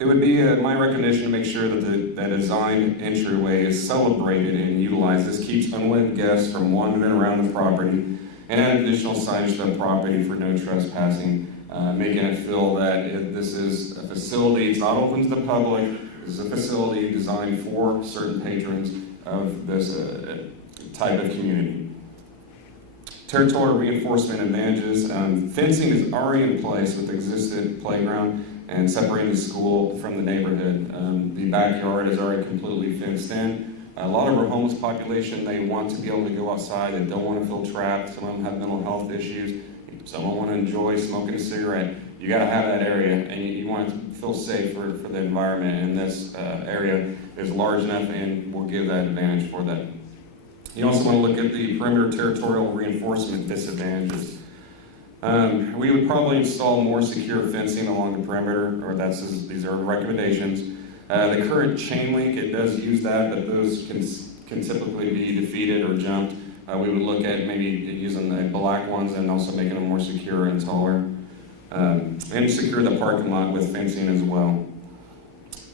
It would be my recommendation to make sure that that designed entryway is celebrated and utilized. This keeps unwanted guests from wandering around the property, and add additional signage to the property for no trespassing, making it feel that this is a facility, it's not open to the public, this is a facility designed for certain patrons of this type of community. Territorial reinforcement advantages. Fencing is already in place with the existing playground and separating the school from the neighborhood. The backyard is already completely fenced in. A lot of our homeless population, they want to be able to go outside. They don't want to feel trapped. Some of them have mental health issues. Some want to enjoy smoking a cigarette. You got to have that area, and you want to feel safe for the environment. And this area is large enough and will give that advantage for that. You also want to look at the perimeter territorial reinforcement disadvantages. We would probably install more secure fencing along the perimeter, or these are recommendations. The current chain link, it does use that, but those can typically be defeated or jumped. We would look at maybe using the black ones and also making them more secure and taller. And secure the parking lot with fencing as well.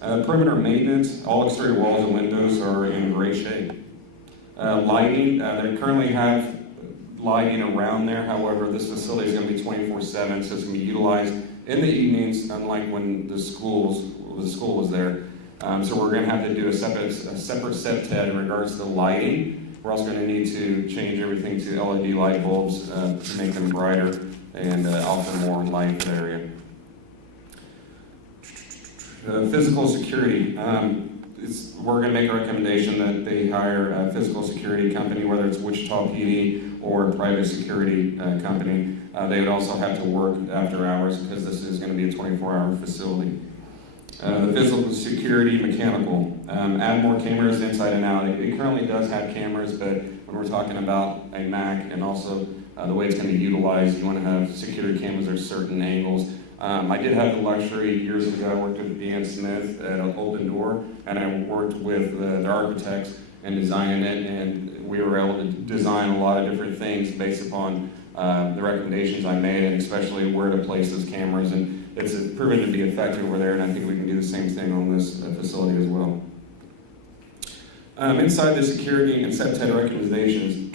Perimeter maintenance, all exterior walls and windows are in great shape. Lighting, they currently have lighting around there. However, this facility is going to be 24/7, so it's going to be utilized in the evenings, unlike when the school was there. So we're going to have to do a separate SEPTED in regards to the lighting. We're also going to need to change everything to LED light bulbs to make them brighter and offer more light in the area. Physical security. We're going to make a recommendation that they hire a physical security company, whether it's Wichita PD or a private security company. They would also have to work after hours because this is going to be a 24-hour facility. The physical security, mechanical. Add more cameras inside and out. It currently does have cameras, but when we're talking about a MAC and also the way it's going to be utilized, you want to have security cameras at certain angles. I did have the luxury years ago. I worked with Dan Smith at Open Door, and I worked with the architects in designing it, and we were able to design a lot of different things based upon the recommendations I made, and especially where to place those cameras. And it's proven to be effective over there, and I think we can do the same thing on this facility as well. Inside the security and SEPTED recommendations,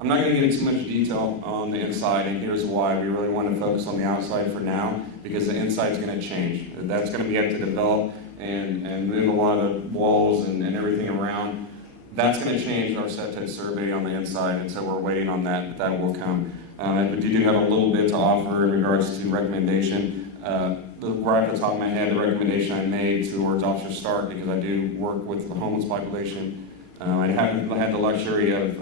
I'm not going to get into too much detail on the inside, and here's why. We really want to focus on the outside for now, because the inside is going to change. That's going to be able to develop and move a lot of walls and everything around. That's going to change our SEPTED survey on the inside, and so we're waiting on that. That will come. But we do have a little bit to offer in regards to recommendation. Right off the top of my head, the recommendation I made towards Officer Stark, because I do work with the homeless population. I had the luxury of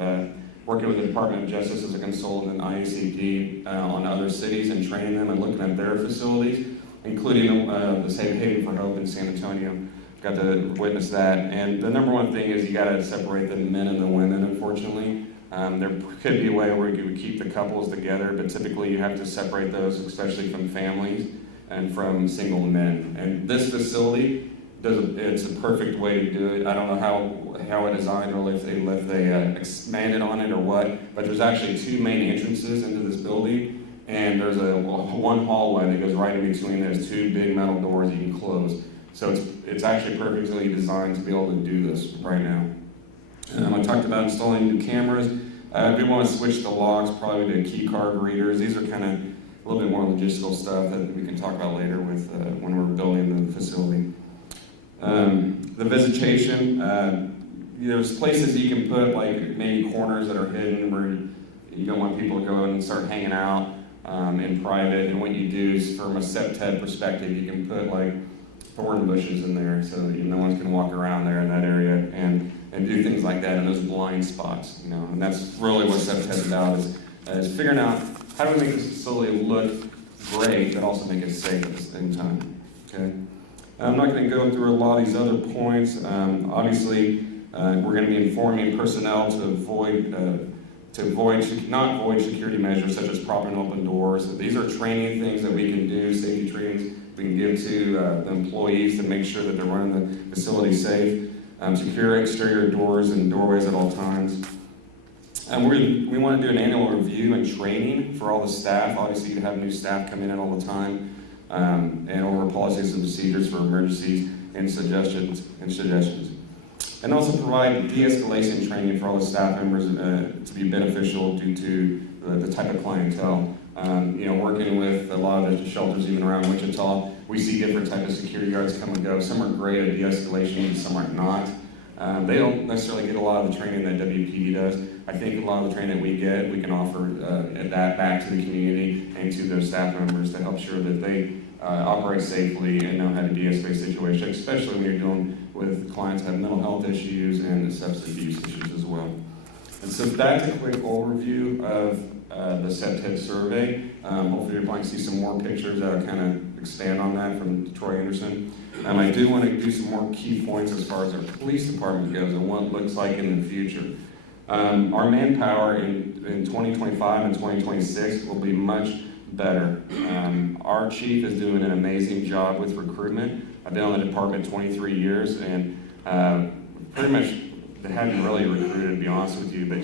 working with the Department of Justice as a consultant in IACP on other cities and training them and looking at their facilities, including the Safe Haven for Hope in San Antonio. Got to witness that. And the number one thing is you got to separate the men and the women, unfortunately. There could be a way where you would keep the couples together, but typically you have to separate those, especially from families and from single men. And this facility, it's a perfect way to do it. I don't know how it designed or if they expanded on it or what, but there's actually two main entrances into this building, and there's one hallway that goes right in between. There's two big metal doors you can close. So it's actually perfectly designed to be able to do this right now. I talked about installing new cameras. We want to switch the locks probably to key card readers. These are kind of a little bit more logistical stuff that we can talk about later with when we're building the facility. The visitation, there's places you can put like maybe corners that are hidden where you don't want people to go and start hanging out in private. And what you do is, from a SEPTED perspective, you can put like thorn bushes in there so that no one's going to walk around there in that area and do things like that in those blind spots. And that's really what SEPTED is about, is figuring out how do we make this facility look great but also make it safe at the same time. Okay. I'm not going to go through a lot of these other points. Obviously, we're going to be informing personnel to not void security measures such as propping open doors. These are training things that we can do, safety trainings we can give to the employees to make sure that they're running the facility safe. Secure exterior doors and doorways at all times. We want to do an annual review and training for all the staff. Obviously, you have new staff coming in all the time. and over policies and procedures for emergencies and suggestions. And also provide de-escalation training for all the staff members to be beneficial due to the type of clientele. Working with a lot of the shelters even around Wichita, we see different types of security guards come and go. Some are great at de-escalation, and some are not. They don't necessarily get a lot of the training that WPD does. I think a lot of the training that we get, we can offer that back to the community and to their staff members to help sure that they operate safely and know how to de-escalate situations, especially when you're dealing with clients that have mental health issues and substance abuse issues as well. And so that's a quick overview of the SEPTED survey. Hopefully you're going to see some more pictures that kind of expand on that from Troy Anderson. I do want to do some more key points as far as our police department goes and what it looks like in the future. Our manpower in 2025 and 2026 will be much better. Our chief is doing an amazing job with recruitment. I've been on the department 23 years, and pretty much they haven't really recruited, to be honest with you, but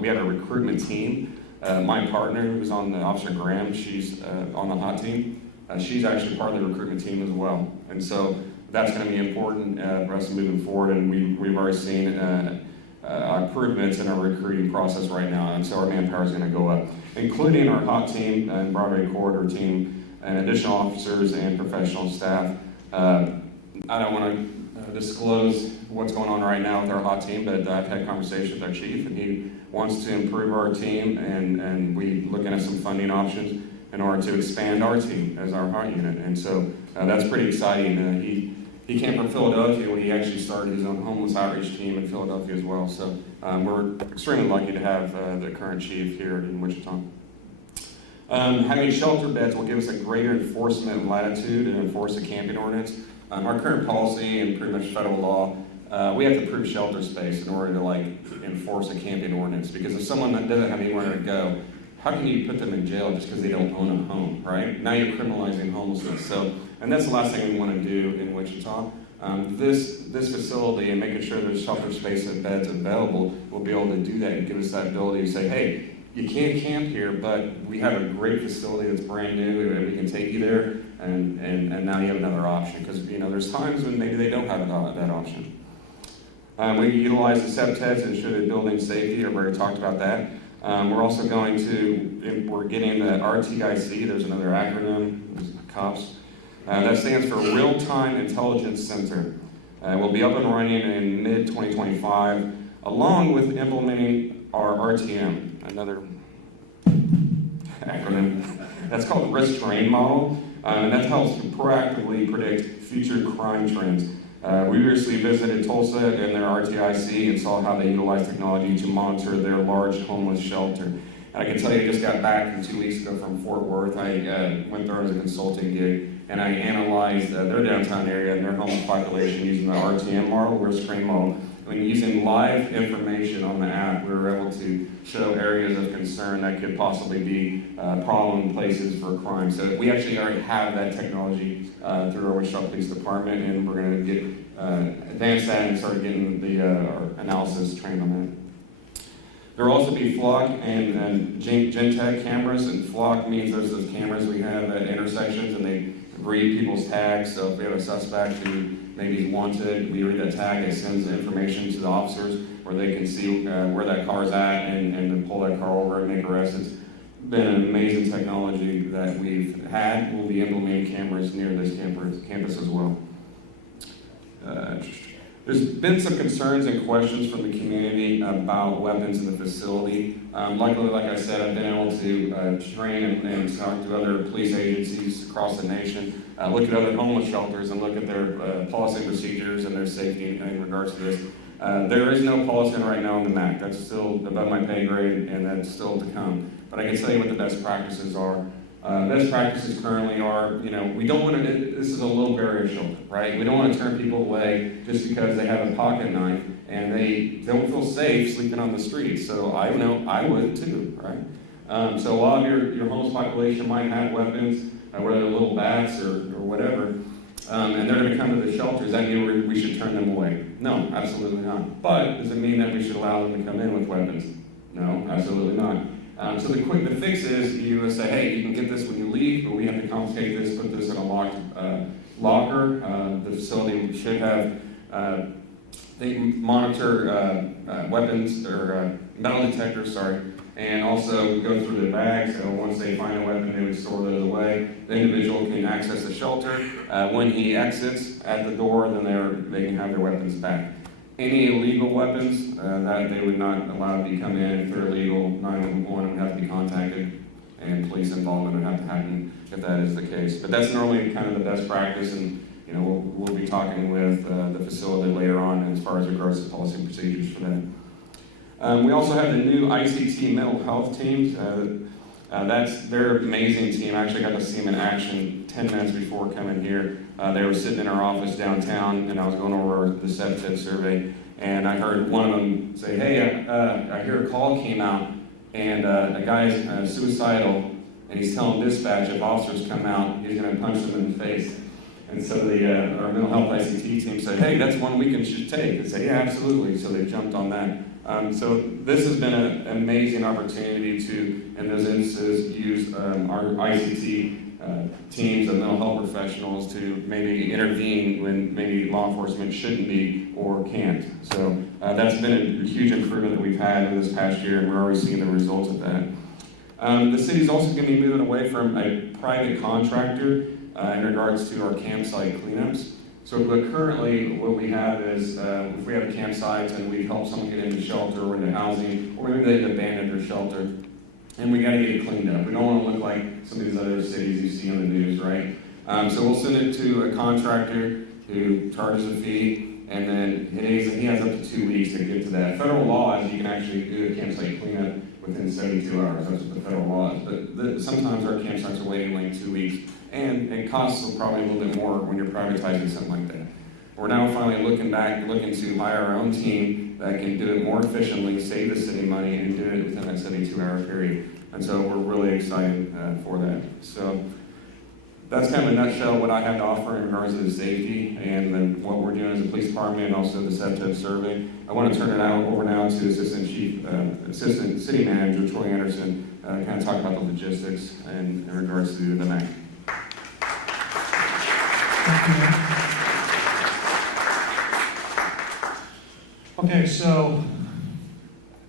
we have a recruitment team. My partner, who's on the Officer Graham, she's on the hot team. She's actually part of the recruitment team as well. And so that's going to be important for us moving forward, and we've already seen improvements in our recruiting process right now, and so our manpower is going to go up, including our hot team and Broadway corridor team and additional officers and professional staff. I don't want to disclose what's going on right now with our hot team, but I've had conversations with our chief, and he wants to improve our team, and we're looking at some funding options in order to expand our team as our hot unit. And so that's pretty exciting. He came from Philadelphia when he actually started his own homeless outreach team in Philadelphia as well. So we're extremely lucky to have the current chief here in Wichita. Having shelter beds will give us a greater enforcement latitude and enforce the camping ordinance. Our current policy and pretty much federal law, we have to prove shelter space in order to enforce a camping ordinance. Because if someone that doesn't have anywhere to go, how can you put them in jail just because they don't own a home, right? Now you're criminalizing homelessness. And that's the last thing we want to do in Wichita. This facility and making sure there's shelter space and beds available will be able to do that and give us that ability to say, hey, you can't camp here, but we have a great facility that's brand new and we can take you there, and now you have another option. Because there's times when maybe they don't have that option. We utilize the SEPTEDs to ensure the building safety. I've already talked about that. We're also we're getting the RTIC, there's another acronym, COPS. That stands for Real-Time Intelligence Center. We'll be up and running in mid-2025, along with implementing our RTM, another acronym. That's called Risk Terrain Model, and that helps to proactively predict future crime trends. We recently visited Tulsa and their RTIC and saw how they utilize technology to monitor their large homeless shelter. And I can tell you, I just got back 2 weeks ago from Fort Worth. I went there as a consulting gig, and I analyzed their downtown area and their homeless population using the RTM model, risk terrain model. And using live information on the app, we were able to show areas of concern that could possibly be problem places for crime. So we actually already have that technology through our Wichita Police Department, and we're going to get advance that and start getting our analysis trained on that. There will also be flock and Gen-tag cameras, and flock means those cameras we have at intersections, and they read people's tags. So if we have a suspect who maybe is wanted, we read that tag, it sends the information to the officers where they can see where that car's at and to pull that car over and make arrests. It's been an amazing technology that we've had. We'll be implementing cameras near this campus as well. There's been some concerns and questions from the community about weapons in the facility. Luckily, like I said, I've been able to train and talk to other police agencies across the nation, look at other homeless shelters and look at their policy and procedures and their safety in regards to this. There is no policy right now on the MAC. That's still above my pay grade, and that's still to come. But I can tell you what the best practices are. Best practices currently are, we don't want to, this is a low barrier shelter, right? We don't want to turn people away just because they have a pocket knife and they don't feel safe sleeping on the street. So I know I would too, right? So a lot of your homeless population might have weapons, whether they're little bats or whatever, and they're going to come to the shelters. Does that mean we should turn them away? No, absolutely not. But does it mean that we should allow them to come in with weapons? No, absolutely not. So the fix is you say, hey, you can get this when you leave, but we have to confiscate this, put this in a locked locker. The facility should have, they monitor weapons or metal detectors, sorry, and also go through the bags. So once they find a weapon, they would store those away. The individual can access the shelter. When he exits at the door, then they can have their weapons back. Any illegal weapons that they would not allow to be come in, if they're illegal, 911 would have to be contacted, and police involvement would have to happen if that is the case. But that's normally kind of the best practice, and we'll be talking with the facility later on as far as regards to policy and procedures for that. We also have the new ICT mental health teams. They're an amazing team. I actually got to see them in action 10 minutes before coming here. They were sitting in our office downtown, and I was going over the SEPTED survey, and I heard one of them say, hey, I hear a call came out, and a guy's suicidal, and he's telling dispatch if officers come out, he's going to punch them in the face. And so our mental health ICT team said, hey, that's one we should take. They said, yeah, absolutely. So they jumped on that. So this has been an amazing opportunity to, in those instances, use our ICT teams of mental health professionals to maybe intervene when maybe law enforcement shouldn't be or can't. So that's been a huge improvement that we've had in this past year, and we're already seeing the results of that. The city's also going to be moving away from a private contractor in regards to our campsite cleanups. So but currently what we have is if we have campsites and we help someone get into shelter or into housing, or maybe they've abandoned their shelter, and we got to get it cleaned up. We don't want to look like some of these other cities you see on the news, right? So we'll send it to a contractor who charges a fee, and then he has up to 2 weeks to get to that. Federal law is you can actually do a campsite cleanup within 72 hours. That's what the federal law is. But sometimes our campsites are waiting like 2 weeks. And it costs probably a little bit more when you're privatizing something like that. We're now finally looking to hire our own team that can do it more efficiently, save the city money, and do it within that 72-hour period. And so we're really excited for that. So that's kind of in a nutshell what I have to offer in regards to the safety and then what we're doing as a police department and also the SEPTED survey. I want to turn it over now to Assistant City Manager Troy Anderson, kind of talk about the logistics in regards to the MAC. Okay, so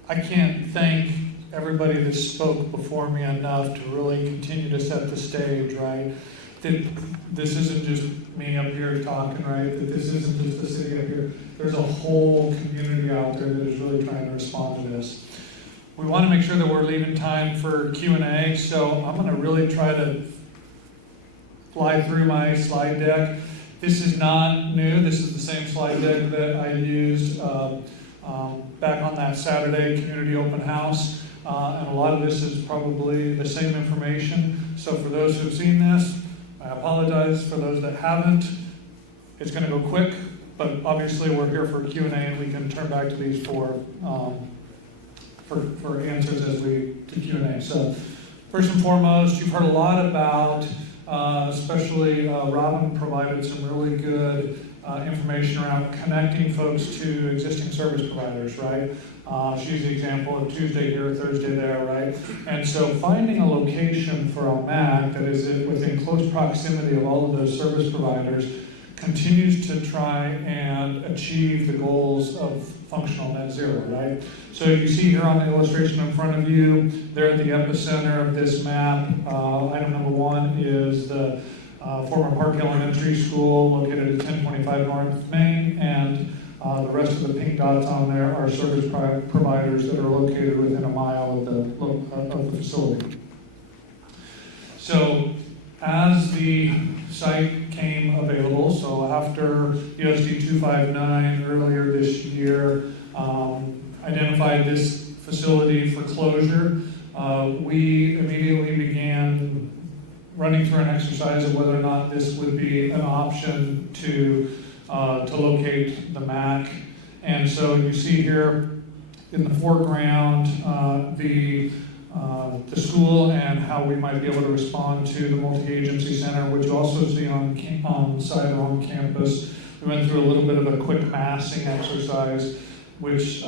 I can't thank everybody that spoke before me enough to really continue to set the stage, right? That this isn't just me up here talking, right? That this isn't just the city up here. There's a whole community out there that is really trying to respond to this. We want to make sure that we're leaving time for Q&A, so I'm going to really try to fly through my slide deck. This is not new. This is the same slide deck that I used back on that Saturday community open house. And a lot of this is probably the same information. So for those who've seen this, I apologize. For those that haven't, it's going to go quick, but obviously we're here for Q&A and we can turn back to these for answers as we do Q&A. So first and foremost, you've heard a lot about especially Robin provided some really good information around connecting folks to existing service providers, right? She's the example of Tuesday here, Thursday there, right? And so finding a location for a MAC that is within close proximity of all of those service providers continues to try and achieve the goals of functional net zero, right? So you see here on the illustration in front of you, they're at the epicenter of this map. Item number 1 is the former Park Hill Elementary School located at 1025 North Main, and the rest of the pink dots on there are service providers that are located within a mile of the facility. So as the site came available, so after USD 259 earlier this year identified this facility for closure, we immediately began running through an exercise of whether or not this would be an option to locate the MAC. And so you see here in the foreground the school and how we might be able to respond to the multi-agency center, which you also see on site or on campus. We went through a little bit of a quick massing exercise, which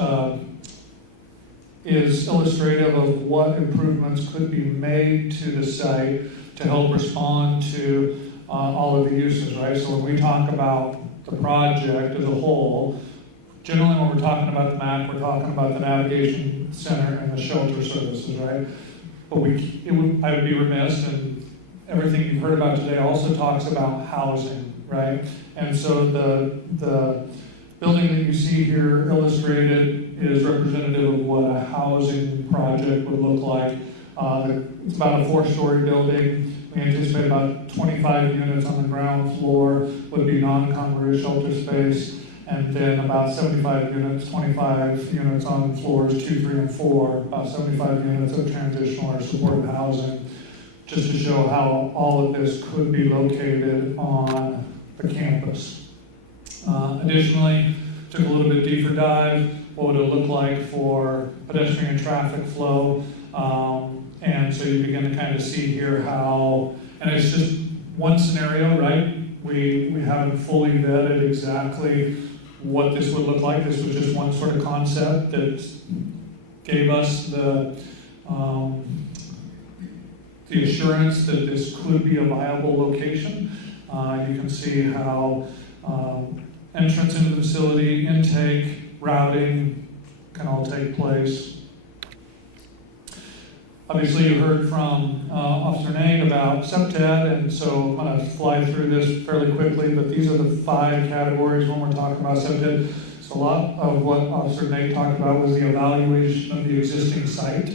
is illustrative of what improvements could be made to the site to help respond to all of the uses, right? So when we talk about the project as a whole, generally when we're talking about the MAC, we're talking about the navigation center and the shelter services, right? But I would be remiss, and everything you've heard about today also talks about housing, right? And so the building that you see here illustrated is representative of what a housing project would look like. It's about a 4-story building. We anticipate about 25 units on the ground floor would be non-congregate shelter space, and then about 75 units, 25 units on floors 2, 3, and 4, about 75 units of transitional or supported housing, just to show how all of this could be located on the campus. Additionally, took a little bit deeper dive. What would it look like for pedestrian traffic flow? And so you begin to kind of see here how, and it's just one scenario, right? We haven't fully vetted exactly what this would look like. This was just one sort of concept that gave us the assurance that this could be a viable location. You can see how entrance into the facility, intake, routing can all take place. Obviously, you heard from Officer Nate about SEPTED, and so I'm going to fly through this fairly quickly, but these are the 5 categories when we're talking about SEPTED. So a lot of what Officer Nate talked about was the evaluation of the existing site,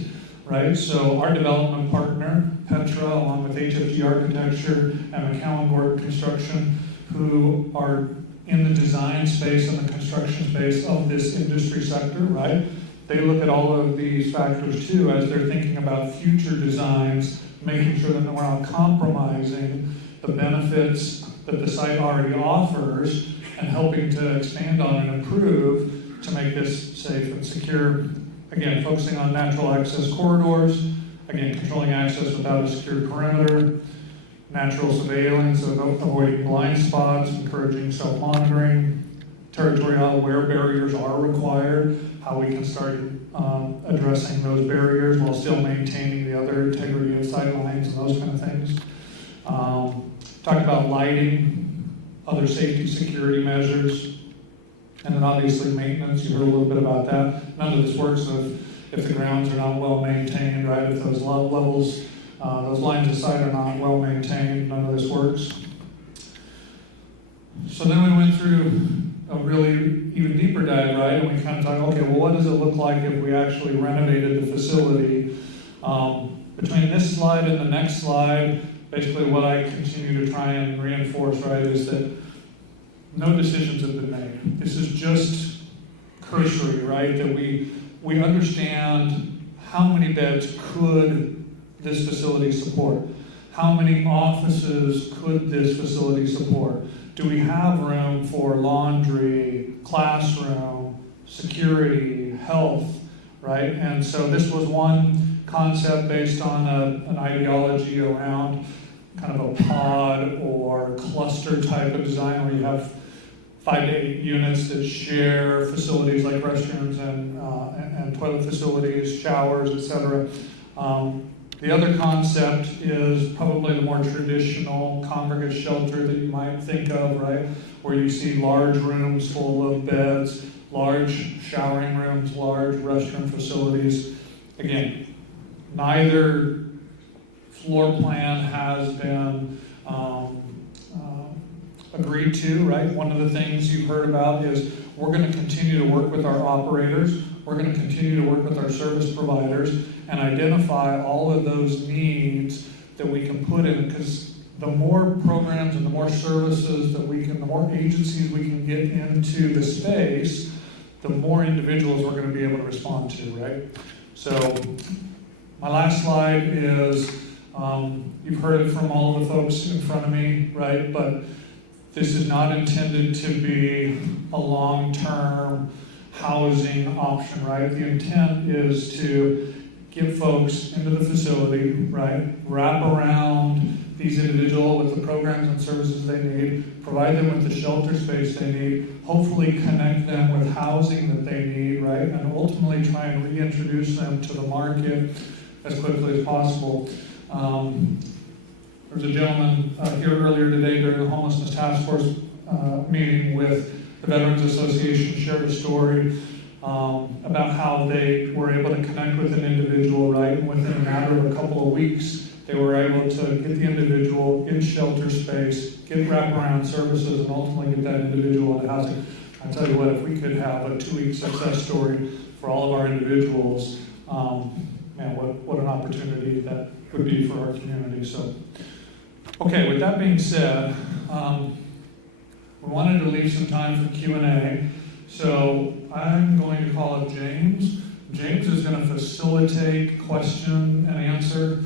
right? So our development partner, Petra, along with HFG Architecture and McCowan Gordon Construction, who are in the design space and the construction space of this industry sector, right? They look at all of these factors too as they're thinking about future designs, making sure that we're not compromising the benefits that the site already offers and helping to expand on and improve to make this safe and secure. Again, focusing on natural access corridors, again, controlling access without a secure perimeter, natural surveillance of avoiding blind spots, encouraging self-monitoring, territorial where barriers are required, how we can start addressing those barriers while still maintaining the other integrity of sight lines and those kind of things. Talk about lighting, other safety security measures, and then obviously maintenance. You heard a little bit about that. None of this works if the grounds are not well maintained, right? If those levels, those lines of sight are not well maintained, none of this works. So then we went through a really even deeper dive, right? And we kind of talked, okay, well, what does it look like if we actually renovated the facility? Between this slide and the next slide, basically what I continue to try and reinforce, right, is that no decisions have been made. This is just cursory, right? That we understand how many beds could this facility support? How many offices could this facility support? Do we have room for laundry, classroom, security, health, right? And so this was one concept based on an ideology around kind of a pod or cluster type of design where you have 5 to 8 units that share facilities like restrooms and toilet facilities, showers, etc. The other concept is probably the more traditional congregate shelter that you might think of, right? Where you see large rooms full of beds, large showering rooms, large restroom facilities. Again, neither floor plan has been agreed to, right? One of the things you've heard about is we're going to continue to work with our operators, we're going to continue to work with our service providers and identify all of those needs that we can put in, because the more programs and the more services that we can, the more agencies we can get into the space, the more individuals we're going to be able to respond to, right? So my last slide is, you've heard it from all of the folks in front of me, right? But this is not intended to be a long-term housing option, right? The intent is to get folks into the facility, right? Wrap around these individuals with the programs and services they need, provide them with the shelter space they need, hopefully connect them with housing that they need, right? And ultimately try and reintroduce them to the market as quickly as possible. There was a gentleman here earlier today during the Homelessness Task Force meeting with the Veterans Association, shared a story about how they were able to connect with an individual, right? And within a matter of a couple of weeks, they were able to get the individual in shelter space, get wraparound services, and ultimately get that individual into housing. I tell you what, if we could have a 2-week success story for all of our individuals, man, what an opportunity that would be for our community. So, okay, with that being said, we wanted to leave some time for Q&A. So I'm going to call up James. James is going to facilitate question and answer.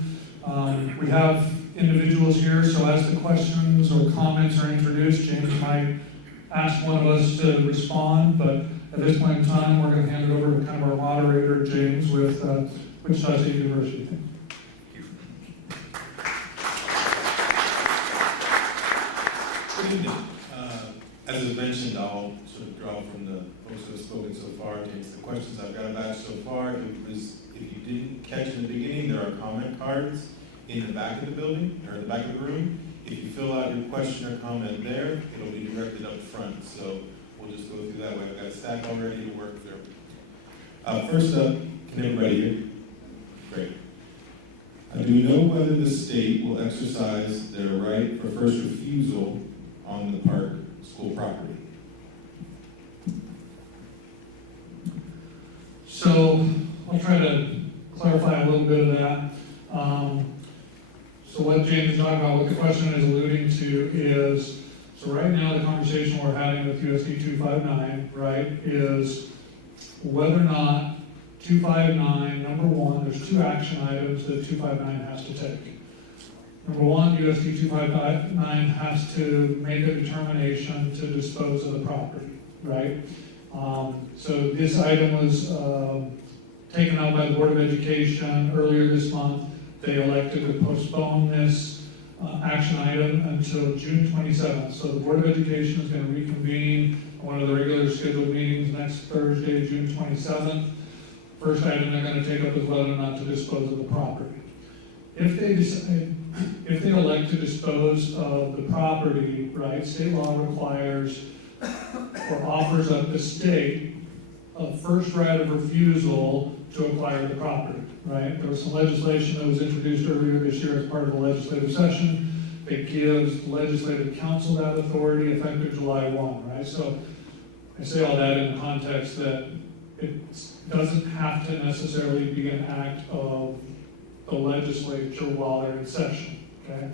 We have individuals here, so as the questions or comments are introduced, James might ask one of us to respond, but at this point in time, we're going to hand it over to kind of our moderator, James, with Wichita State University. Good evening. As I mentioned, I'll sort of draw from the folks who have spoken so far to answer the questions I've got back so far. If you didn't catch in the beginning, there are comment cards in the back of the building, or in the back of the room. If you fill out your question or comment there, it'll be directed up front. So we'll just go through that way. I've got a stack already to work through. First up, can everybody hear? Great. Do we know whether the state will exercise their right for first refusal on the park school property? So I'll try to clarify a little bit of that. So what James is talking about, what the question is alluding to is, so right now the conversation we're having with USD 259, right, is whether or not 259, number one, there's 2 action items that 259 has to take. Number one, USD 259 has to make a determination to dispose of the property, right? So this item was taken out by the Board of Education earlier this month. They elected to postpone this action item until June 27th. So the Board of Education is going to reconvene one of the regular scheduled meetings next Thursday, June 27th. First item they're going to take up is whether or not to dispose of the property. If they elect to dispose of the property, right, state law requires or offers up the state a first right of refusal to acquire the property, right? There was some legislation that was introduced earlier this year as part of the legislative session that gives the legislative council that authority effective July 1, right? So I say all that in the context that it doesn't have to necessarily be an act of the legislature while they're in session, okay?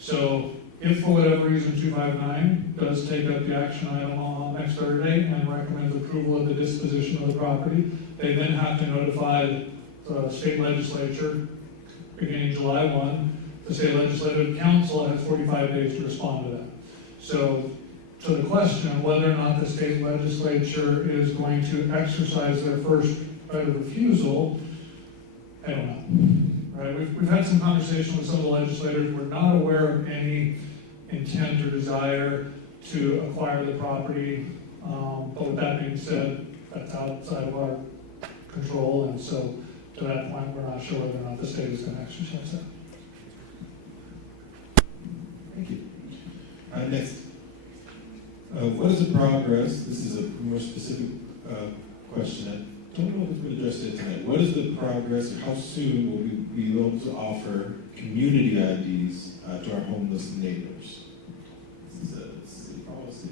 So if for whatever reason 259 does take up the action item on next Thursday and recommends approval of the disposition of the property, they then have to notify the state legislature beginning July 1. The state legislative council has 45 days to respond to that. So to the question of whether or not the state legislature is going to exercise their first right of refusal, I don't know. Right? We've had some conversation with some of the legislators. We're not aware of any intent or desire to acquire the property. But with that being said, that's outside of our control. And so to that point, we're not sure whether or not the state is going to exercise that. Thank you. Next. What is the progress? This is a more specific question. I don't know if it's been addressed yet tonight. What is the progress, or how soon will we be able to offer community IDs to our homeless neighbors? This is a city policy.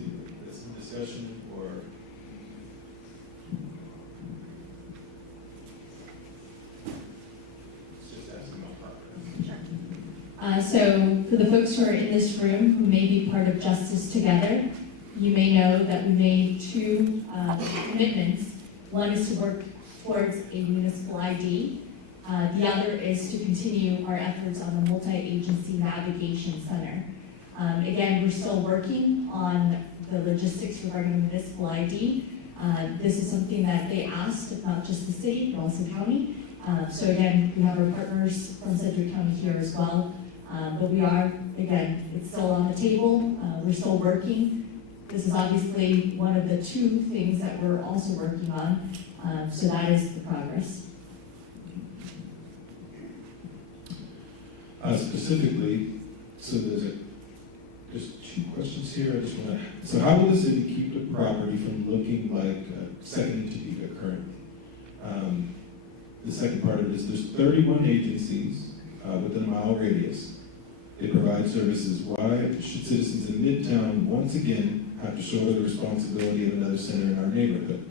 It's in discussion, or it's just asking about progress. So for the folks who are in this room who may be part of Justice Together, you may know that we made 2 commitments. One is to work towards a municipal ID. The other is to continue our efforts on the multi-agency navigation center. Again, we're still working on the logistics regarding the municipal ID. This is something that they asked of not just the city, but also county. So again, we have our partners from Sedgwick County here as well. But we are again, it's still on the table, we're still working. This is obviously one of the two things that we're also working on, so that is the progress. Specifically, so there's two questions here. I just want to. So how will the city keep the property from looking like second Topeka currently? The second part of this, there's 31 agencies within a mile radius. They provide services. Why should citizens in Midtown once again have to shoulder the responsibility of another center in our neighborhood?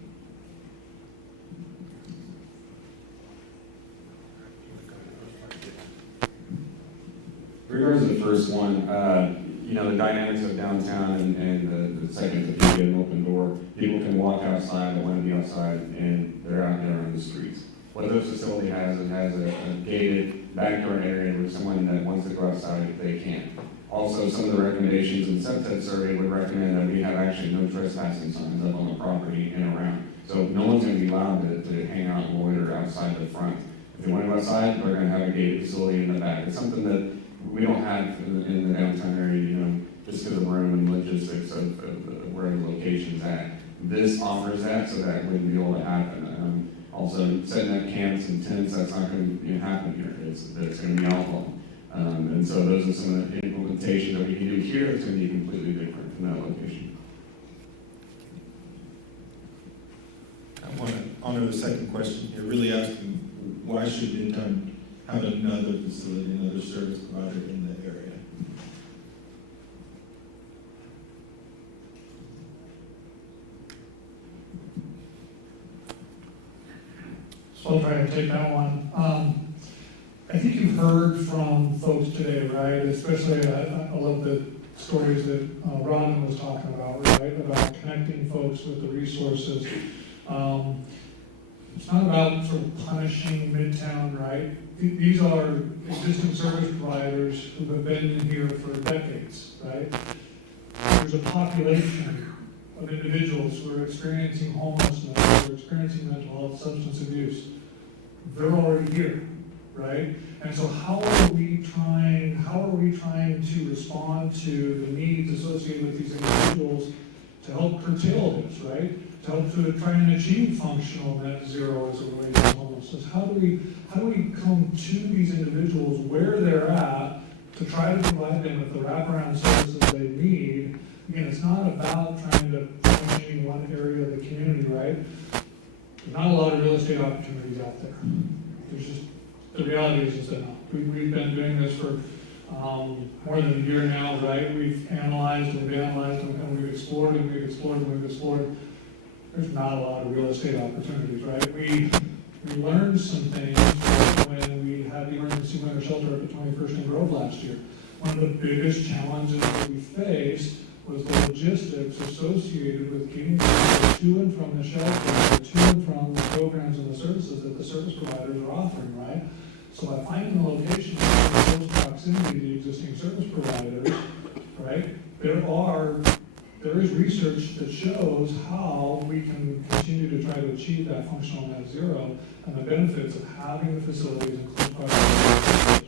Regards to the first one, the dynamics of downtown and the second Topeka and open door, people can walk outside, they want to be outside, and they're out there on the streets. What this facility has, it has a gated backyard area where someone that wants to go outside, they can. Also, some of the recommendations in the Sunset survey would recommend that we have actually no trespassing signs up on the property and around. So no one's going to be allowed to hang out and loiter outside the front. If they want to go outside, they're going to have a gated facility in the back. It's something that we don't have in the downtown area, just because of room and logistics of where the location's at. This offers that, so that wouldn't be able to happen. Also, setting up camps and tents, that's not going to happen here. It's going to be alcohol. And so those are some of the implementations that we can do here. It's going to be completely different from that location. I want to honor the second question here, really asking why should Midtown have another facility, another service provider in the area? So I'll try to take that one. I think you've heard from folks today, right? Especially, I love the stories that Ron was talking about, right? About connecting folks with the resources. It's not about sort of punishing Midtown, right? These are existing service providers who have been here for decades, right? There's a population of individuals who are experiencing homelessness, who are experiencing mental health, substance abuse. They're already here, right? And so how are we trying to respond to the needs associated with these individuals to help curtail this, right? To help to try and achieve functional net zero as it relates to homelessness. How do we come to these individuals where they're at to try to provide them with the wraparound services they need? Again, it's not about trying to change one area of the community, right? There's not a lot of real estate opportunities out there. There's just, the reality is that we've been doing this for more than a year now, right? We've analyzed and we've explored and we've explored and we've explored. There's not a lot of real estate opportunities, right? We learned some things when we had the emergency winter shelter up at 21st and Grove last year. One of the biggest challenges that we faced was the logistics associated with getting people to and from the shelter, to and from the programs and the services that the service providers are offering, right? So by finding a location in close proximity to the existing service providers, right, there is research that shows how we can continue to try to achieve that functional net zero and the benefits of having the facilities in close proximity to the service providers.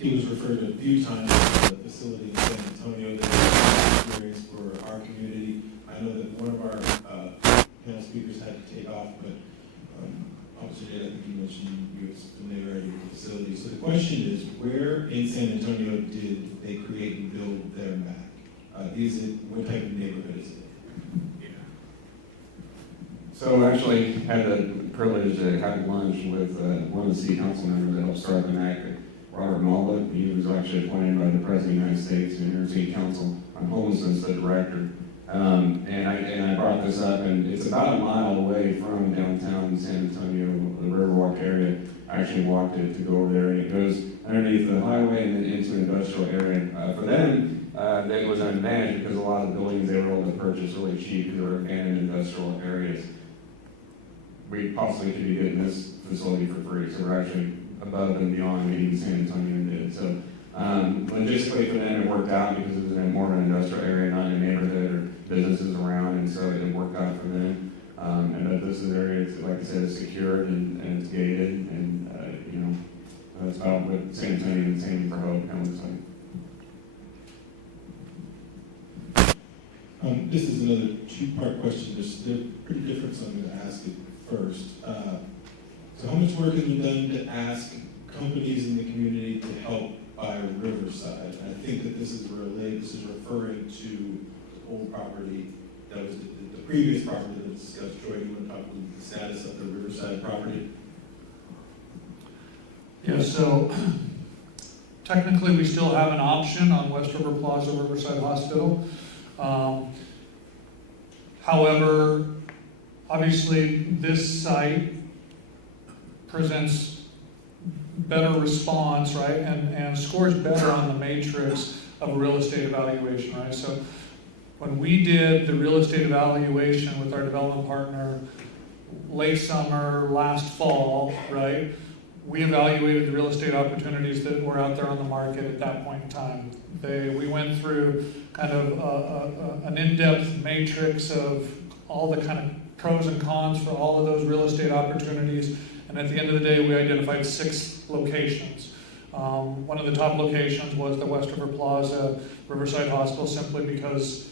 It was referred to a few times as the facility in San Antonio that was experience for our community. I know that one of our panel speakers had to take off, but Officer Dale, I think you mentioned you was familiarity with the facility. So the question is, where in San Antonio did they create and build their MAC? What type of neighborhood is it? So actually had the privilege of having lunch with one of the city council members that helped start the MAC, Robert Malva. He was actually appointed by the President of the United States and New York City Council on Homelessness, the director. And I brought this up, and it's about a mile away from downtown San Antonio, the Riverwalk area. I actually walked it to go over there, and it goes underneath the highway and then into an industrial area. For them, that was an advantage because a lot of the buildings they were able to purchase really cheap because they were abandoned industrial areas. We possibly could be getting this facility for free, so we're actually above and beyond what even San Antonio did. So logistically for them it worked out because it was in more of an industrial area, not in a neighborhood or businesses around, and so it worked out for them. and that this is an area, like I said, is secured and it's gated, and it's about what San Antonio and Sandy for Hope kind of looks like. This is another two-part question. They're pretty different, so I'm going to ask it first. So how much work have you done to ask companies in the community to help buy Riverside? And I think that this is referring to the old property that was the previous property that was discussed. Joy, you want to talk about the status of the Riverside property? Yeah, so technically we still have an option on West River Plaza Riverside Hospital. However, obviously this site presents better response, right, and scores better on the matrix of real estate evaluation, right? So when we did the real estate evaluation with our development partner late summer, last fall, right, we evaluated the real estate opportunities that were out there on the market at that point in time. We went through kind of an in-depth matrix of all the kind of pros and cons for all of those real estate opportunities. And at the end of the day, we identified 6 locations. One of the top locations was the West River Plaza Riverside Hospital, simply because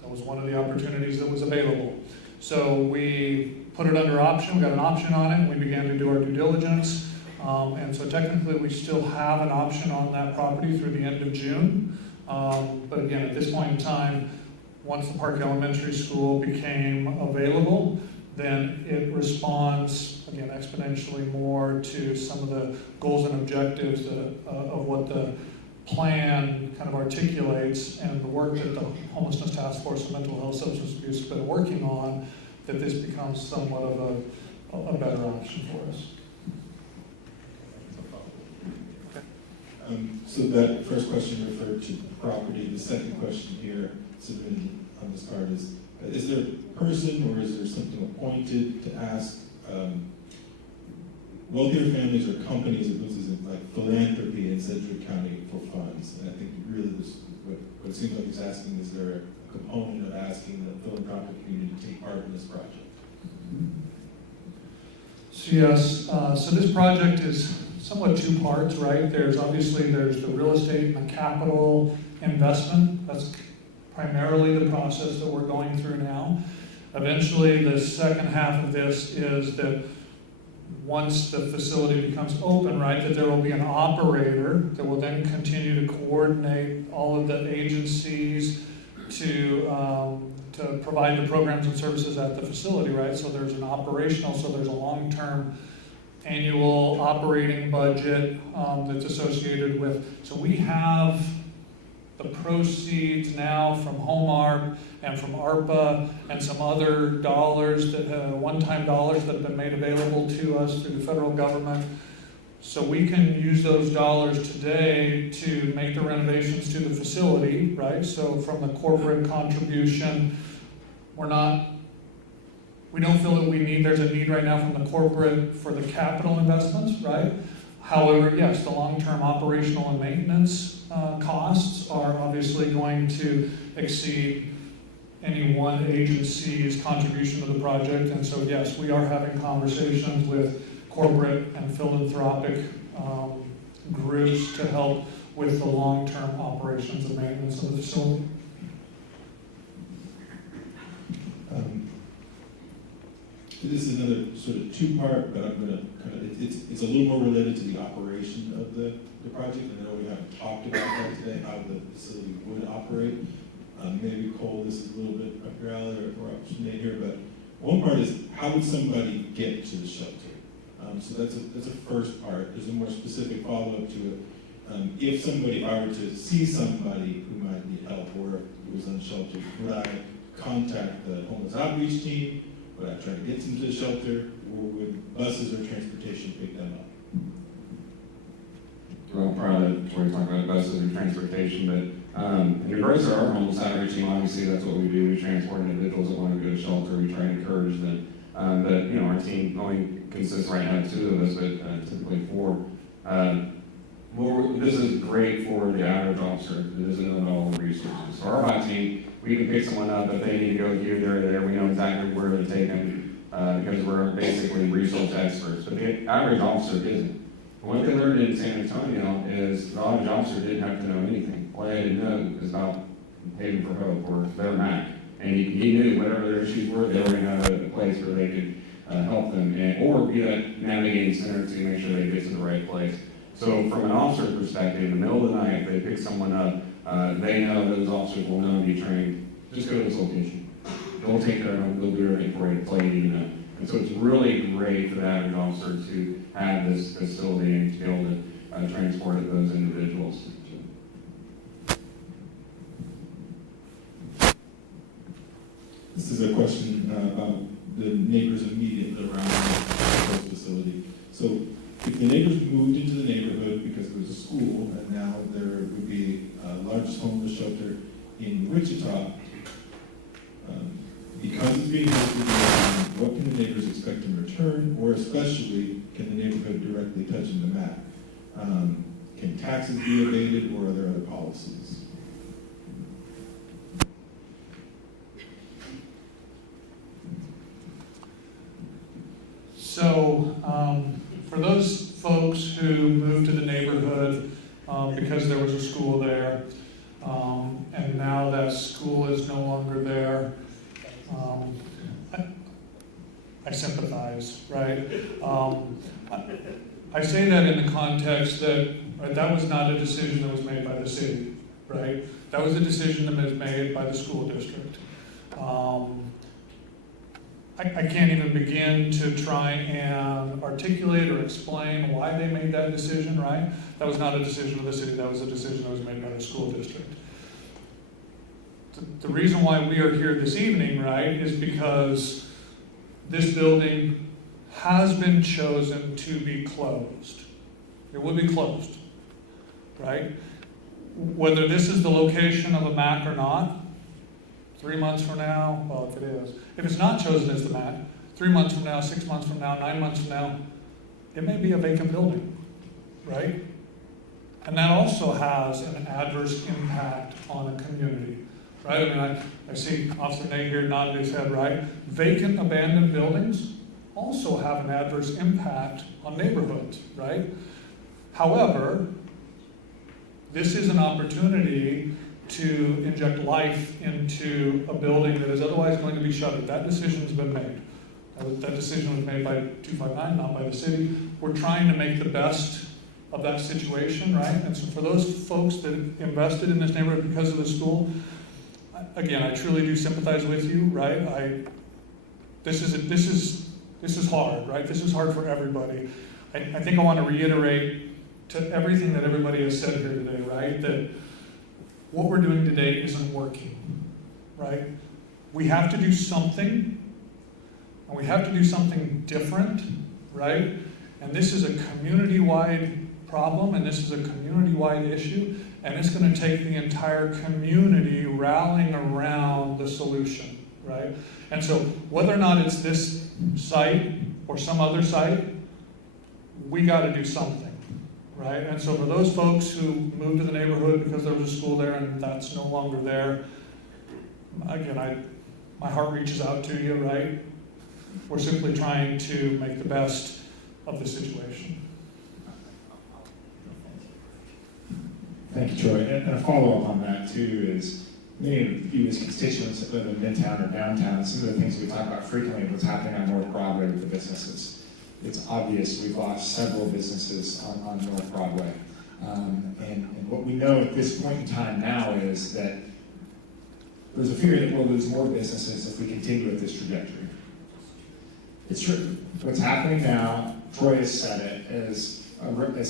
that was one of the opportunities that was available. So we put it under option, we got an option on it, and we began to do our due diligence. And so technically we still have an option on that property through the end of June. But again, at this point in time, once the Park Elementary School became available, then it responds, again, exponentially more to some of the goals and objectives of what the plan kind of articulates, and the work that the Homelessness Task Force and Mental Health Substance Abuse has been working on, that this becomes somewhat of a better option for us. So that first question referred to property. The second question here submitted on this card is there a person or is there something appointed to ask wealthier families or companies that loses in like philanthropy in Sedgwick County for funds? And I think really this, what it seems like he's asking, is there a component of asking the philanthropic community to take part in this project? So yes, so this project is somewhat 2 parts, right? There's the real estate and the capital investment. That's primarily the process that we're going through now. Eventually, the second half of this is that once the facility becomes open, right, that there will be an operator that will then continue to coordinate all of the agencies to provide the programs and services at the facility, right? So there's an operational, so there's a long-term annual operating budget that's associated with. So we have the proceeds now from HomeARP and from ARPA and some other dollars, that one-time dollars that have been made available to us through the federal government. So we can use those dollars today to make the renovations to the facility, right? So from the corporate contribution, we don't feel that there's a need right now from the corporate for the capital investments, right? However, yes, the long-term operational and maintenance costs are obviously going to exceed any one agency's contribution to the project. And so, yes, we are having conversations with corporate and philanthropic groups to help with the long-term operations and maintenance of the facility. This is another sort of 2-part, but I'm going to it's a little more related to the operation of the project. I know we haven't talked about that today, how the facility would operate. Maybe Cole, this is a little bit up your alley or up to here, but one part is how would somebody get to the shelter? So that's a first part. There's a more specific follow-up to it. If I were to see somebody who might need help or who was unsheltered, would I contact the homeless outreach team? Would I try to get them to the shelter, or would buses or transportation pick them up? Well, probably before we talk about buses and transportation, but in regards to our homeless outreach team, obviously that's what we do. We transport individuals that want to go to shelter. We try to encourage them. But our team only consists right now of 2 of us, but typically 4. This is great for the average officer that doesn't know all the resources. So our HOT team we can pick someone up if they need to go here, there, or there. We know exactly where to take them because we're basically resource experts. But the average officer isn't. What they learned in San Antonio is the average officer didn't have to know anything. All they had to know is about Haven for Hope or their MAC. And he knew whatever their issues were, they were going to have a place where they could help them, or be that navigating center to make sure they get to the right place. So from an officer perspective, in the middle of the night, if they pick someone up, they know those officers will know and be trained. Just go to this location. They'll take care of them. They'll do everything for you to play you, you know. And so it's really great for the average officer to have this facility and to be able to transport those individuals. This is a question about the neighbors immediately around the proposed facility. So if the neighbors moved into the neighborhood because there was a school, and now there would be a largest homeless shelter in Wichita, because it's being hosted, what can the neighbors expect in return, or especially can the neighborhood directly touch in the MAC? Can taxes be abated, or are there other policies? So, for those folks who moved to the neighborhood because there was a school there, and now that school is no longer there, I sympathize, right? I say that in the context that that was not a decision that was made by the city, right? That was a decision that was made by the school district. I can't even begin to try and articulate or explain why they made that decision, right? That was not a decision of the city, that was a decision that was made by the school district. The reason why we are here this evening, right, is because this building has been chosen to be closed. It will be closed, right? Whether this is the location of a MAC or not, 3 months from now, well, if it is. If it's not chosen as the MAC, 3 months from now, 6 months from now, 9 months from now, it may be a vacant building, right? And that also has an adverse impact on a community, right? I mean, I see Officer Nate here nodding his head, right? Vacant, abandoned buildings also have an adverse impact on neighborhoods, right? However, this is an opportunity to inject life into a building that is otherwise going to be shuttered. That decision's been made. That decision was made by 259, not by the city. We're trying to make the best of that situation, right? And so for those folks that invested in this neighborhood because of the school, again, I truly do sympathize with you, right? This is hard, right? This is hard for everybody. I think I want to reiterate to everything that everybody has said here today, right? That what we're doing today isn't working, right? We have to do something, and we have to do something different, right? And this is a community-wide problem, and this is a community-wide issue, and it's going to take the entire community rallying around the solution, right? And so whether or not it's this site or some other site, we got to do something. Right? And so for those folks who moved to the neighborhood because there was a school there and that's no longer there, again, my heart reaches out to you, right? We're simply trying to make the best of the situation. Thank you, Troy. And a follow-up on that, too, is many of you as constituents that live in Midtown or downtown, some of the things we talk about frequently, what's happening on North Broadway with the businesses. It's obvious we've lost several businesses on North Broadway. And what we know at this point in time now is that there's a fear that we'll lose more businesses if we continue with this trajectory. It's true. What's happening now, Troy has said it, as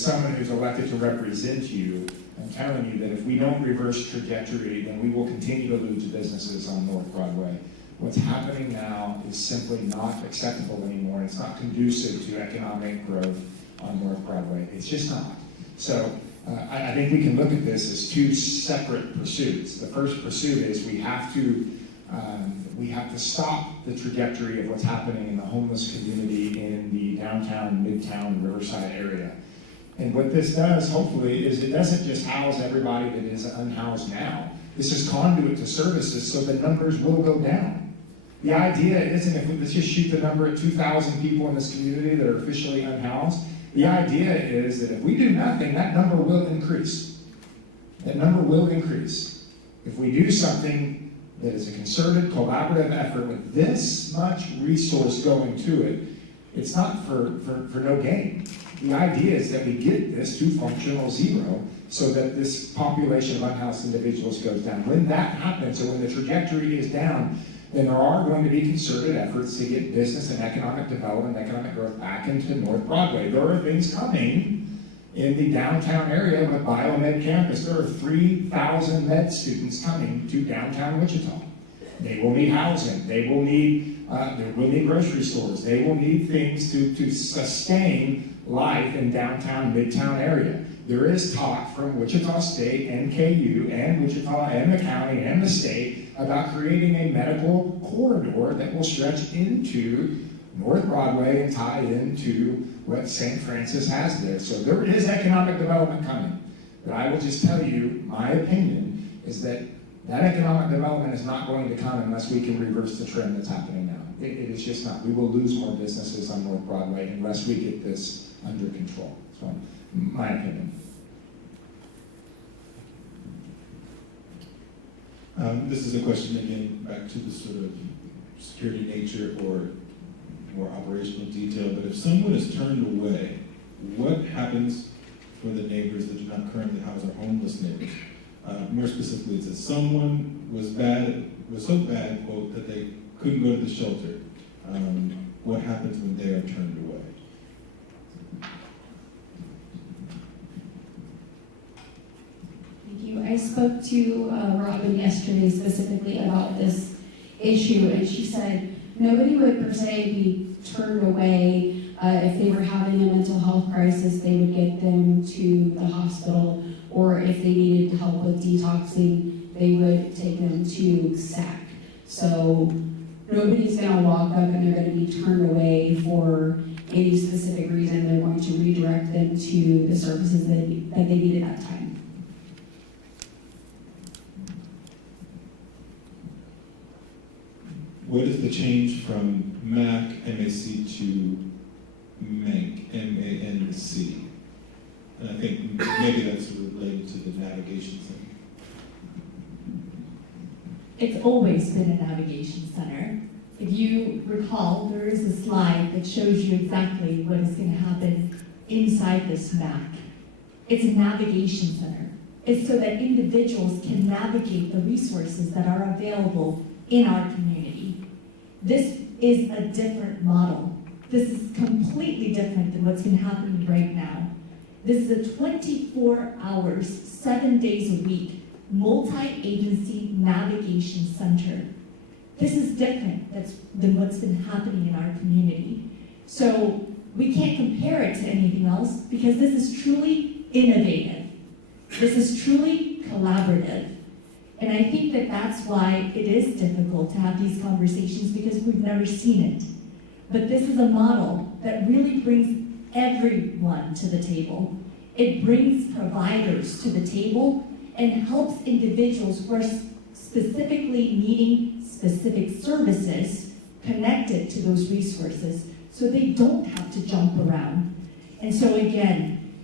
someone who's elected to represent you, I'm telling you that if we don't reverse trajectory, then we will continue to lose businesses on North Broadway. What's happening now is simply not acceptable anymore. It's not conducive to economic growth on North Broadway. It's just not. So I think we can look at this as two separate pursuits. The first pursuit is we have to stop the trajectory of what's happening in the homeless community in the downtown, midtown, Riverside area. And what this does, hopefully, is it doesn't just house everybody that is unhoused now. This is conduit to services, so the numbers will go down. The idea isn't if we let's just shoot the number at 2,000 people in this community that are officially unhoused. The idea is that if we do nothing, that number will increase. That number will increase. If we do something that is a concerted, collaborative effort with this much resource going to it, it's not for no gain. The idea is that we get this to functional zero so that this population of unhoused individuals goes down. When that happens, or when the trajectory is down, then there are going to be concerted efforts to get business and economic development, economic growth back into North Broadway. There are things coming in the downtown area with Biomed campus. There are 3,000 med students coming to downtown Wichita. They will need housing. They will need grocery stores. They will need things to sustain life in downtown, midtown area. There is talk from Wichita State and KU and Wichita and the county and the state about creating a medical corridor that will stretch into North Broadway and tie into what St. Francis has there. So there is economic development coming. But I will just tell you, my opinion is that economic development is not going to come unless we can reverse the trend that's happening now. It is just not. We will lose more businesses on North Broadway unless we get this under control. So, my opinion. This is a question, again, back to the sort of security nature or more operational detail, but if someone is turned away, what happens for the neighbors that do not currently house our homeless neighbors? More specifically, it says someone was so bad, quote, that they couldn't go to the shelter. What happens when they are turned away? Thank you. I spoke to Robin yesterday specifically about this issue, and she said nobody would per se be turned away. If they were having a mental health crisis, they would get them to the hospital, or if they needed help with detoxing, they would take them to SAC. So nobody's going to walk up and they're going to be turned away for any specific reason. They're going to redirect them to the services that they need at that time. What is the change from MAC, MAC to MANC, M-A-N-C? And I think maybe that's related to the navigation thing. It's always been a navigation center. If you recall, there is a slide that shows you exactly what is going to happen inside this MAC. It's a navigation center. It's so that individuals can navigate the resources that are available in our community. This is a different model. This is completely different than what's been happening right now. This is a 24 hours, 7 days a week, multi-agency navigation center. This is different than what's been happening in our community. So we can't compare it to anything else because this is truly innovative. This is truly collaborative. And I think that that's why it is difficult to have these conversations because we've never seen it. But this is a model that really brings everyone to the table. It brings providers to the table and helps individuals who are specifically needing specific services connected to those resources so they don't have to jump around. And so again,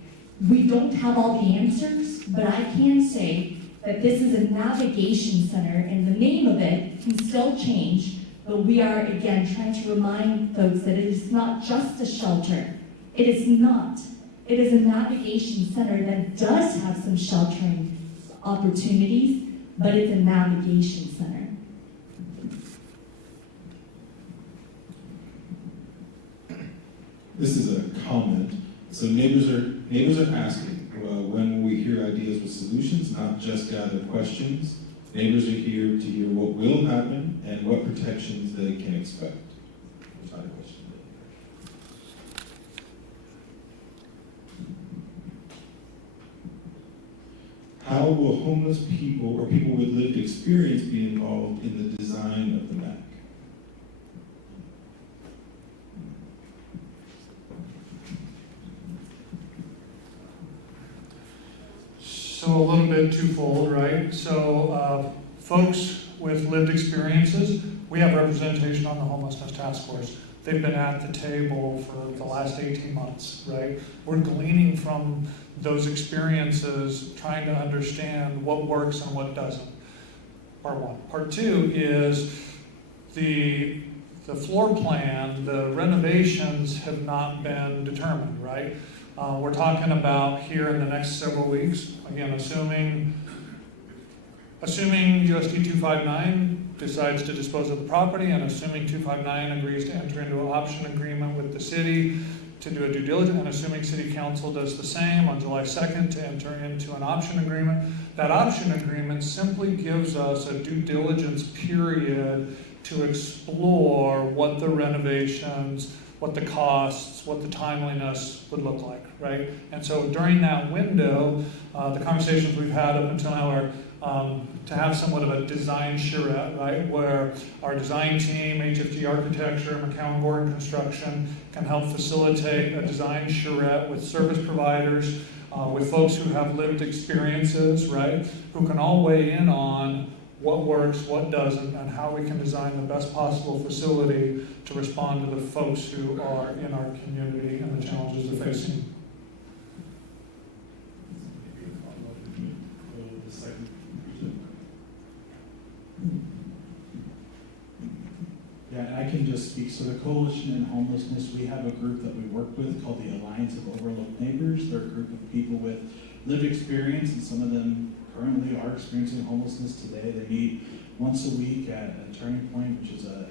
we don't have all the answers, but I can say that this is a navigation center and the name of it can still change, but we are again trying to remind folks that it is not just a shelter. It is not. It is a navigation center that does have some sheltering opportunities, but it's a navigation center. This is a comment. So neighbors are asking, when we hear ideas with solutions, not just gather questions. Neighbors are here to hear what will happen and what protections they can expect. There's not a question. How will homeless people or people with lived experience be involved in the design of the MAC? So a little bit twofold, right? So folks with lived experiences, we have representation on the homelessness task force. They've been at the table for the last 18 months, right? We're gleaning from those experiences, trying to understand what works and what doesn't. Part one. Part two is the floor plan, the renovations have not been determined, right? We're talking about here in the next several weeks, again, assuming USD 259 decides to dispose of the property, and assuming 259 agrees to enter into an option agreement with the city to do a due diligence, and assuming City Council does the same on July 2nd to enter into an option agreement, that option agreement simply gives us a due diligence period to explore what the renovations, what the costs, what the timeliness would look like, right? And so during that window, the conversations we've had up until now are to have somewhat of a design charrette, right? Where our design team, HFG Architecture, McCown Gordon Construction can help facilitate a design charrette with service providers, with folks who have lived experiences, right? Who can all weigh in on what works, what doesn't, and how we can design the best possible facility to respond to the folks who are in our community and the challenges they're facing. Yeah, and I can just speak. So the Coalition in Homelessness, we have a group that we work with called the Alliance of Overlooked Neighbors. They're a group of people with lived experience, and some of them currently are experiencing homelessness today. They meet once a week at Turning Point, which is a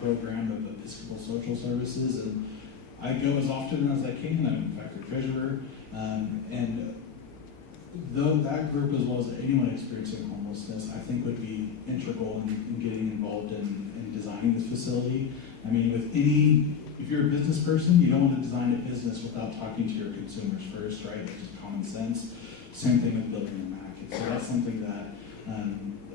program of Episcopal Social Services, and I go as often as I can. I'm in fact the treasurer, and though that group, as well as anyone experiencing homelessness, I think would be integral in getting involved in designing this facility. I mean, if you're a business person, you don't want to design a business without talking to your consumers first, right? That's just common sense. Same thing with building a Mac. And so that's something that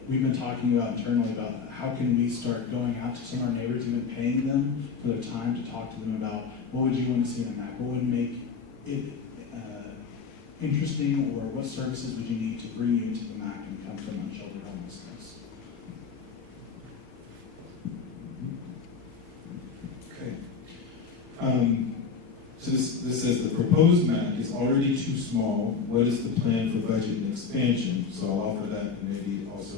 we've been talking about internally, about how can we start going out to some of our neighbors, even paying them for their time to talk to them about what would you want to see in a Mac? What would make it interesting, or what services would you need to bring you to the MAC and come from unsheltered homelessness? Okay. So this says the proposed MAC is already too small. What is the plan for budget and expansion? So I'll offer that, and maybe also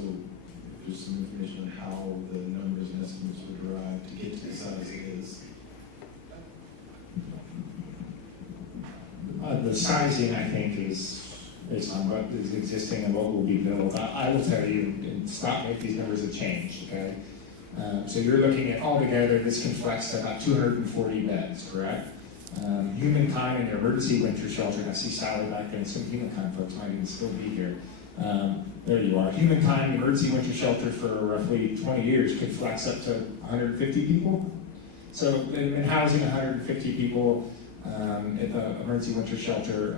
just some information on how the numbers and estimates were derived to get to the size it is. The sizing, I think, is on what is existing and what will be built. I will tell you, and stop me if these numbers have changed, okay? So you're looking at altogether, this can flex to about 240 beds, correct? Humankind and their emergency winter shelter, and I see Sally back there, and some Humankind folks might even still be here. There you are. Humankind emergency winter shelter for roughly 20 years could flex up to 150 people. So in housing 150 people, at the emergency winter shelter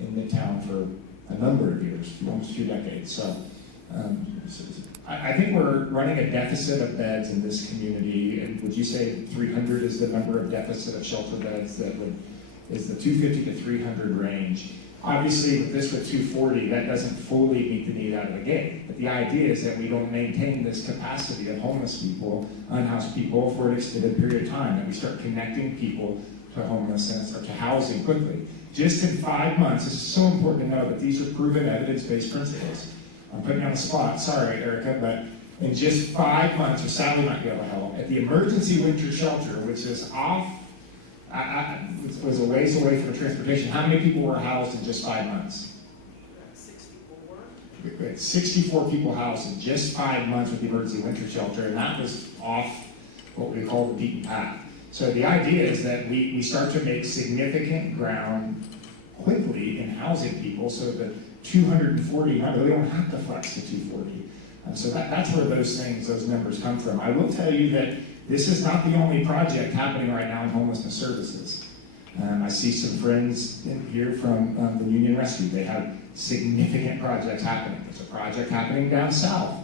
in Midtown for a number of years, almost 2 decades. So I think we're running a deficit of beds in this community. And would you say 300 is the number of deficit of shelter beds that is the 250 to 300 range? Obviously, with 240, that doesn't fully meet the need out of the gate. But the idea is that we don't maintain this capacity of homeless people, unhoused people for an extended period of time, that we start connecting people to homelessness or to housing quickly. Just in 5 months, this is so important to know that these are proven evidence-based principles. I'm putting you on the spot, sorry, Erica, but in just 5 months, or Sally might be able to help, at the emergency winter shelter, which is off, was a ways away from transportation, how many people were housed in just 5 months? 64. 64 people housed in just 5 months with the emergency winter shelter, and that was off what we call the beaten path. So the idea is that we start to make significant ground quickly in housing people, so that 240, they don't have to flex to 240. So that's where those numbers come from. I will tell you that this is not the only project happening right now in homelessness services. I see some friends in here from the Union Rescue. They have significant projects happening. There's a project happening down south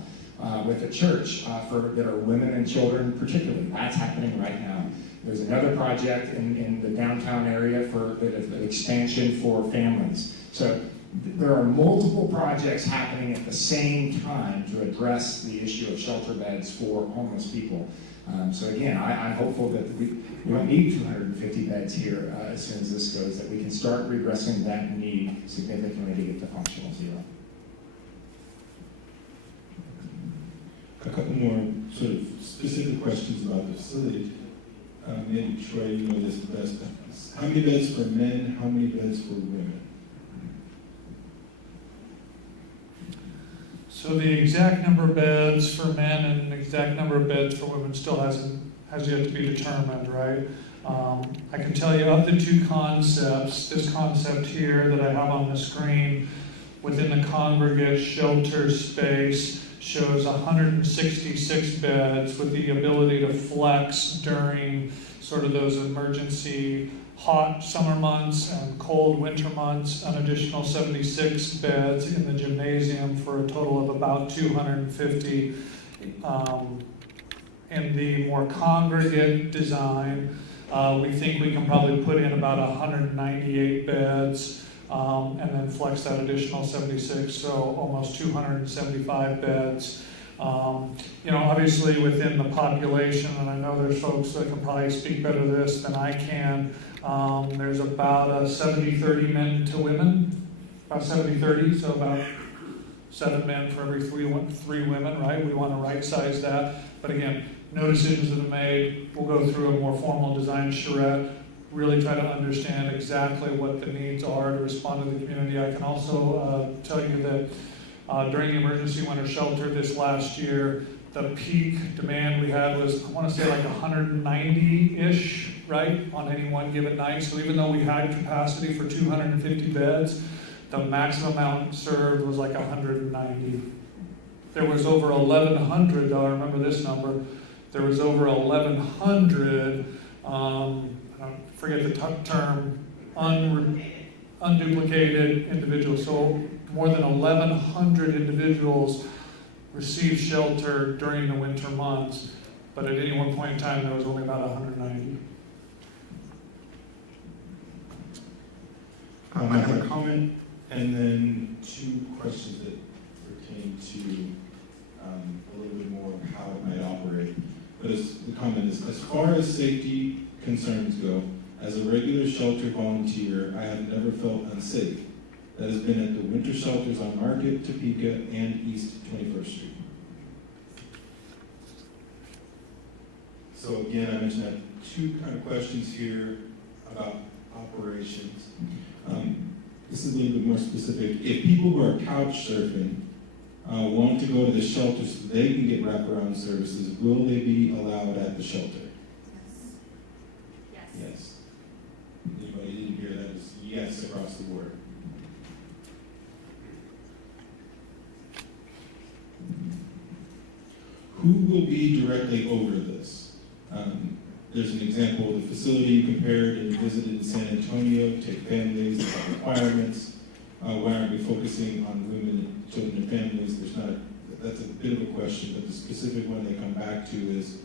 with a church that are women and children particularly. That's happening right now. There's another project in the downtown area for an expansion for families. So there are multiple projects happening at the same time to address the issue of shelter beds for homeless people. So again, I'm hopeful that we don't need 250 beds here as soon as this goes, that we can start redressing that need significantly to get to functional zero. A couple more sort of specific questions about the facility. Maybe Troy, you know this the best. How many beds for men? How many beds for women? So the exact number of beds for men and the exact number of beds for women still has yet to be determined, right? I can tell you of the two concepts, this concept here that I have on the screen within the congregate shelter space shows 166 beds with the ability to flex during sort of those emergency hot summer months and cold winter months, an additional 76 beds in the gymnasium for a total of about 250. In the more congregate design, we think we can probably put in about 198 beds and then flex that additional 76, so almost 275 beds. Obviously within the population, and I know there's folks that can probably speak better to this than I can, there's about a 70-30 men to women, about 70-30, so about 7 men for every 3 women, right? We want to right-size that. But again, no decisions have been made. We'll go through a more formal design charrette, really try to understand exactly what the needs are to respond to the community. I can also tell you that during the emergency winter shelter this last year, the peak demand we had was, I want to say like 190-ish, right, on any one given night. So even though we had capacity for 250 beds, the maximum amount served was like 190. There was over 1,100, though, I remember this number, there was over 1,100, I forget the term, unduplicated individuals. So more than 1,100 individuals received shelter during the winter months, but at any one point in time, there was only about 190. I have a comment and then 2 questions that pertain to a little bit more of how it might operate. But the comment is, as far as safety concerns go, as a regular shelter volunteer, I have never felt unsafe. That has been at the winter shelters on Market, Topeka, and East 21st Street. So again, I mentioned I have 2 kind of questions here about operations. This is a little bit more specific. If people who are couch surfing want to go to the shelter so they can get wraparound services, will they be allowed at the shelter? Yes. Yes. Anybody didn't hear that? Is yes across the board. Who will be directly over this? There's an example of the facility you compared and visited in San Antonio, take families, about requirements. Why aren't we focusing on women, children, and families? That's a bit of a question, but the specific one they come back to is,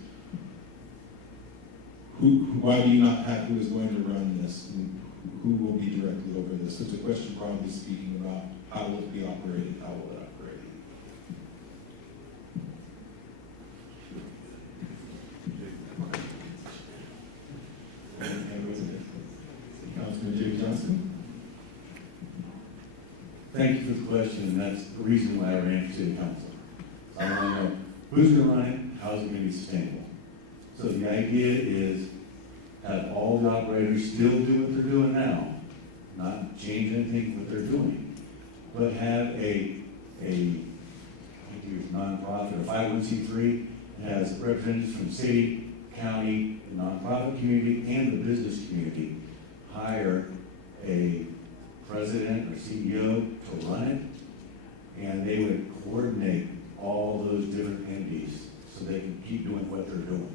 why do you not have who is going to run this? And who will be directly over this? So it's a question broadly speaking about how will it be operated, how will it operate? Councilman Jay Johnson. Thank you for the question, and that's the reason why I ran for city council. I want to know who's going to run it, how is it going to be sustainable. So the idea is have all the operators still do what they're doing now, not change anything what they're doing, but have a nonprofit or 501c3 that has representatives from city, county, the nonprofit community, and the business community hire a president or CEO to run it, and they would coordinate all those different entities so they can keep doing what they're doing.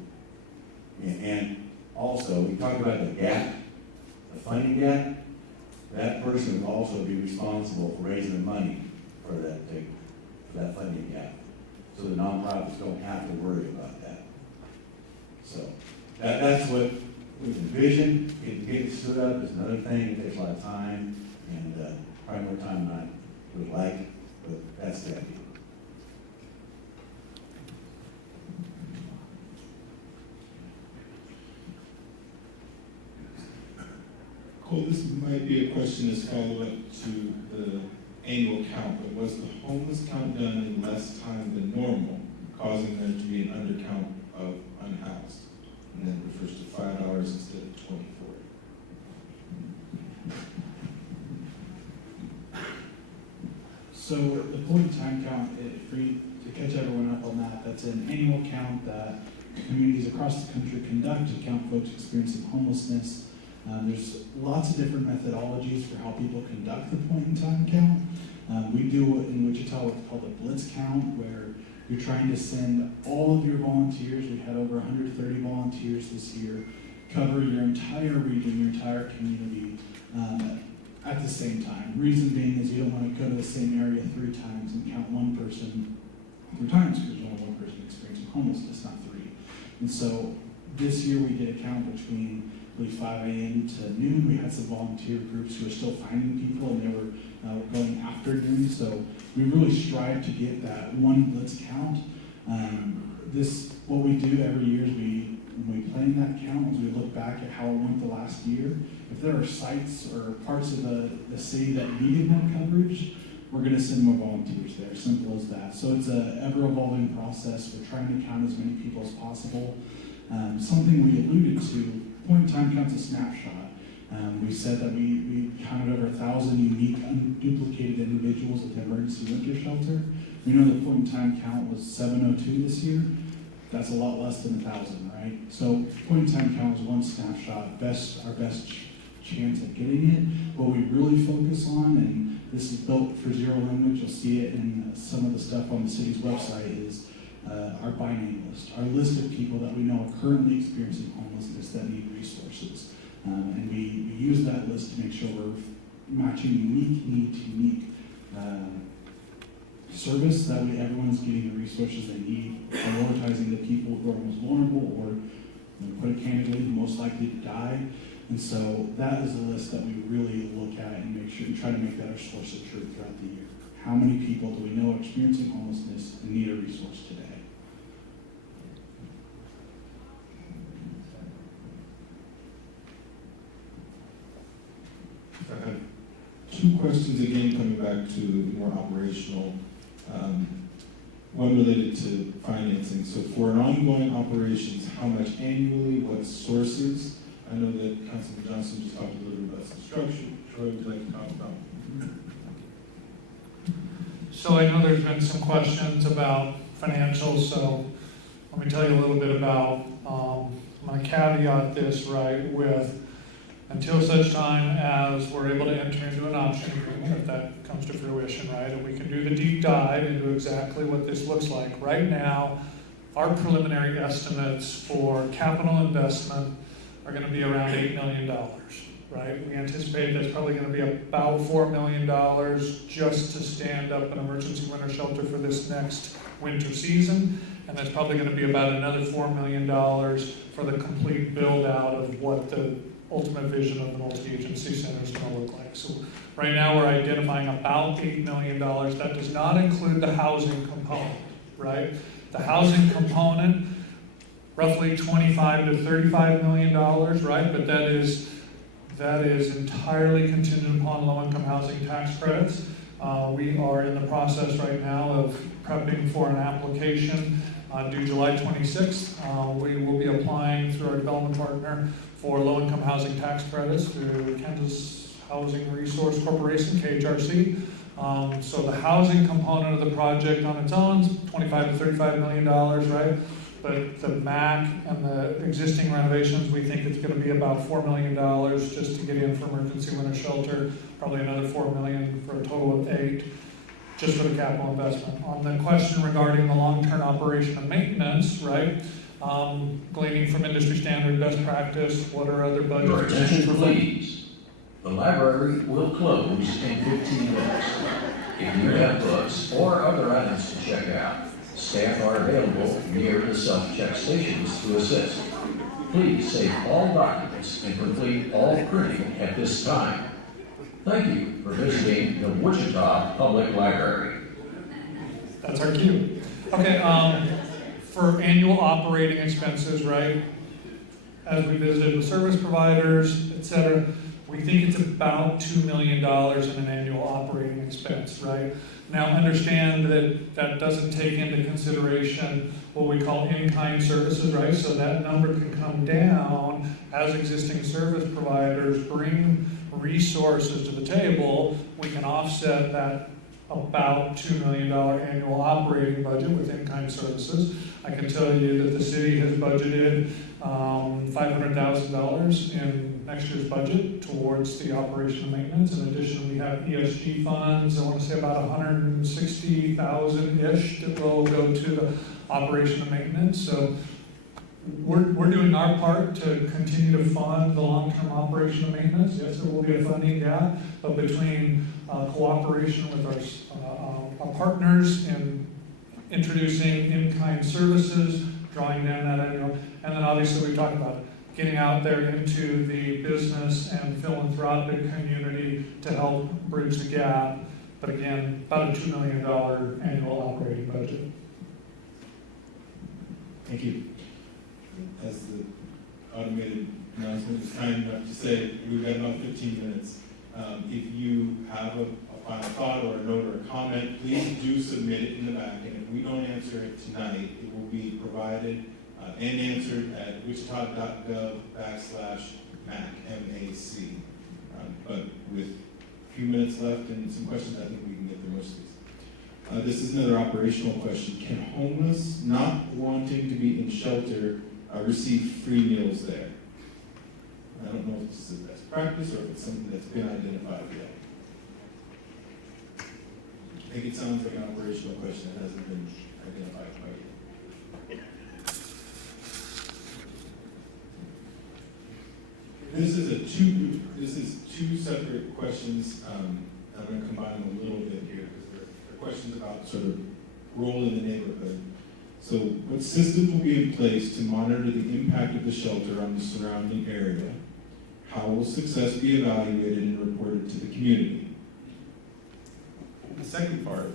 And also, we talked about the gap, the funding gap. That person would also be responsible for raising the money for that funding gap. So the nonprofits don't have to worry about that. So that's what we envision. Getting it stood up is another thing. It takes a lot of time, and probably more time than I would like, but that's the idea. Cole, this might be a question as follow-up to the annual count, but was the homeless count done in less time than normal, causing there to be an undercount of unhoused? And then refers to 5 hours instead of 24. So the point in time count, for you to catch everyone up on that, that's an annual count that communities across the country conduct to count folks experiencing homelessness. There's lots of different methodologies for how people conduct the point in time count. We do it in Wichita what's called a blitz count, where you're trying to send all of your volunteers. We had over 130 volunteers this year, cover your entire region, your entire community at the same time. Reason being is you don't want to go to the same area 3 times and count one person 3 times, because there's only one person experiencing homelessness, not 3. And so this year we did a count between 5 a.m. to noon. We had some volunteer groups who were still finding people, and they were going after noon. So we really strive to get that one blitz count. What we do every year is when we plan that count, is we look back at how it went the last year. If there are sites or parts of the city that needed more coverage, we're going to send more volunteers there. Simple as that. So it's an ever-evolving process. We're trying to count as many people as possible. Something we alluded to, point in time counts a snapshot. We said that we counted over 1,000 unique, unduplicated individuals at the emergency winter shelter. We know the point in time count was 702 this year. That's a lot less than 1,000, right? So point in time count is one snapshot, our best chance of getting it. What we really focus on, and this is built for zero limit, you'll see it in some of the stuff on the city's website, is our by name list, our list of people that we know are currently experiencing homelessness that need resources. And we use that list to make sure we're matching unique need to unique service, that way everyone's getting the resources they need, prioritizing the people who are most vulnerable or, put it candidly, most likely to die. And so that is a list that we really look at and make sure and try to make that our source of truth throughout the year. How many people do we know are experiencing homelessness and need a resource today? I have 2 questions again, coming back to more operational. One related to financing. So for an ongoing operations, how much annually, what sources? I know that Councilman Johnson just talked a little bit about some structure. Troy, would you like to talk about? So I know there's been some questions about financials, so let me tell you a little bit about, I'm going to caveat this, right, with until such time as we're able to enter into an option agreement, if that comes to fruition, right, and we can do the deep dive into exactly what this looks like. Right now, our preliminary estimates for capital investment are going to be around $8 million, right? We anticipate that's probably going to be about $4 million just to stand up an emergency winter shelter for this next winter season, and that's probably going to be about another $4 million for the complete build out of what the ultimate vision of the multi-agency center is going to look like. So right now we're identifying about $8 million. That does not include the housing component, right? The housing component, roughly $25 to $35 million, right? But that is entirely contingent upon low-income housing tax credits. We are in the process right now of prepping for an application due July 26th. We will be applying through our development partner for low-income housing tax credits through Kansas Housing Resource Corporation, KHRC. So the housing component of the project on its own is $25 to $35 million, right? But the MAC and the existing renovations, we think it's going to be about $4 million just to get in for emergency winter shelter, probably another $4 million for a total of $8 million just for the capital investment. On the question regarding the long-term operation and maintenance, right? Gleaning from industry standard best practice, what are other budgets? Your attention, please. The library will close in 15 minutes. If you have books or other items to check out, staff are available near the self-check stations to assist. Please save all documents and complete all printing at this time. Thank you for visiting the Wichita Public Library. That's our cue. Okay, for annual operating expenses, right? As we visited with service providers, et cetera, we think it's about $2 million in an annual operating expense, right? Now, understand that that doesn't take into consideration what we call in-kind services, right? So that number can come down as existing service providers bring resources to the table. We can offset that about $2 million annual operating budget with in-kind services. I can tell you that the city has budgeted $500,000 in next year's budget towards the operation and maintenance. In addition, we have ESG funds, I want to say about $160,000-ish that will go to the operation and maintenance. So we're doing our part to continue to fund the long-term operation and maintenance. Yes, there will be a funding gap, but between cooperation with our partners in introducing in-kind services, drawing down that annual, and then obviously we talked about getting out there into the business and philanthropic community to help bridge the gap. But again, about a $2 million annual operating budget. Thank you. As the automated announcement is kind enough to say, we've got about 15 minutes. If you have a final thought or a note or a comment, please do submit it in the back. And if we don't answer it tonight, it will be provided and answered at wichita.gov/MAC, MAC. But with a few minutes left and some questions, I think we can get through most of these. This is another operational question. Can homeless not wanting to be in shelter receive free meals there? I don't know if this is a best practice or if it's something that's been identified yet. I think it sounds like an operational question that hasn't been identified quite yet. This is two separate questions. I'm going to combine them a little bit here because they're questions about sort of role in the neighborhood. So, what systems will be in place to monitor the impact of the shelter on the surrounding area? How will success be evaluated and reported to the community? The second part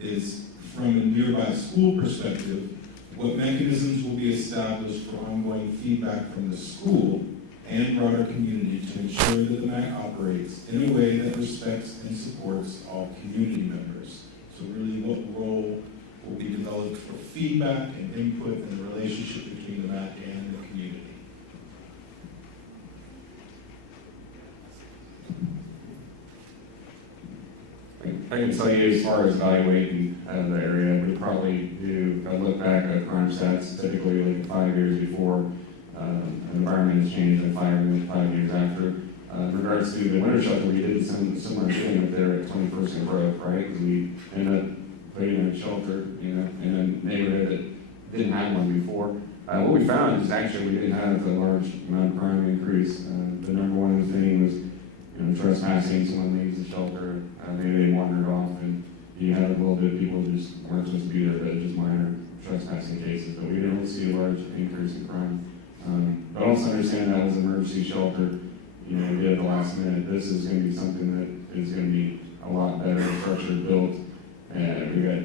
is, from a nearby school perspective, what mechanisms will be established for ongoing feedback from the school and broader community to ensure that the MAC operates in a way that respects and supports all community members? So really, what role will be developed for feedback and input in the relationship between the MAC and the community? I can tell you as far as evaluating the area, we probably do a look back at crime stats, typically like 5 years before an environment has changed and 5 years after. In regards to the winter shelter, we did some similar thing up there at 21st and Grove, right? Because we ended up putting in a shelter, in a neighborhood that didn't have one before. What we found is actually we didn't have a large amount of crime increase. The number one thing was trespassing. Someone leaves the shelter, maybe they wandered off, and you had a little bit of people who just weren't supposed to be there, but just minor trespassing cases. But we didn't really see a large increase in crime. But also understand that was an emergency shelter. We did at the last minute. This is going to be something that is going to be a lot better structured, built, and we got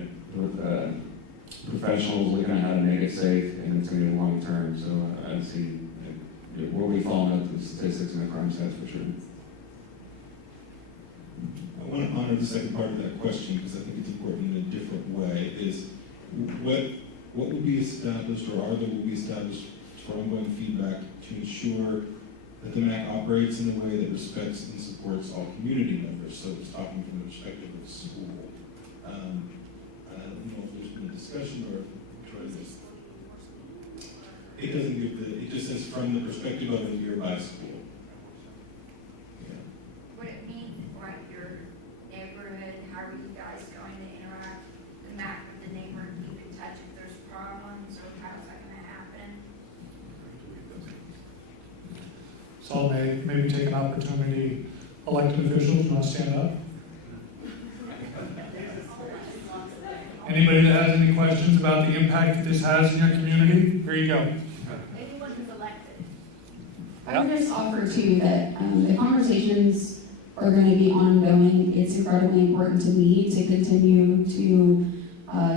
professionals looking at how to make it safe, and it's going to be long term. So I see we'll be following up the statistics and the crime stats for sure. I want to honor the second part of that question because I think it's important in a different way. Is what will be established, or will be established for ongoing feedback to ensure that the MAC operates in a way that respects and supports all community members? So it's talking from the perspective of the school. I don't know if there's been a discussion or what is this? It doesn't give it just says from the perspective of a nearby school. Yeah. What it means, like your neighborhood, how are you guys going to interact, the MAC with the neighbor and keep in touch if there's problems, or how's that going to happen? So I'll maybe take an opportunity, elected officials, want to stand up? Anybody that has any questions about the impact that this has in your community? Here you go. Anyone who's elected. I would just offer too that the conversations are going to be ongoing. It's incredibly important to me to continue to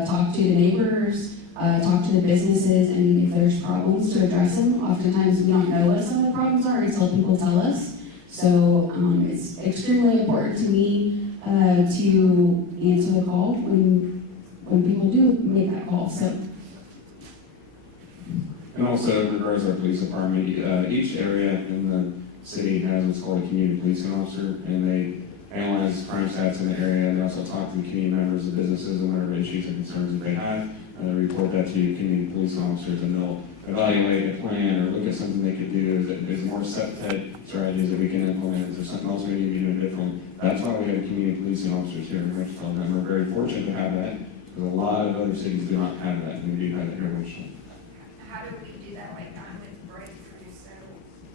talk to the neighbors, talk to the businesses, and if there's problems, to address them. Oftentimes we don't know what some of the problems are until people tell us. So it's extremely important to me to answer the call when people do make that call. So. And also, in regards to our police department, each area in the city has what's called a community policing officer, and they analyze crime stats in the area. They also talk to the community members of businesses and whatever issues or concerns that they have, and they report that to community police officers, and they'll evaluate a plan or look at something they could do. Is there more set strategies that we can implement? Is there something else we need to be doing differently? That's why we have community policing officers here in Wichita, and we're very fortunate to have that, because a lot of other cities do not have that, and we do have it here in Wichita. How do we do that, like, with breakthroughs, so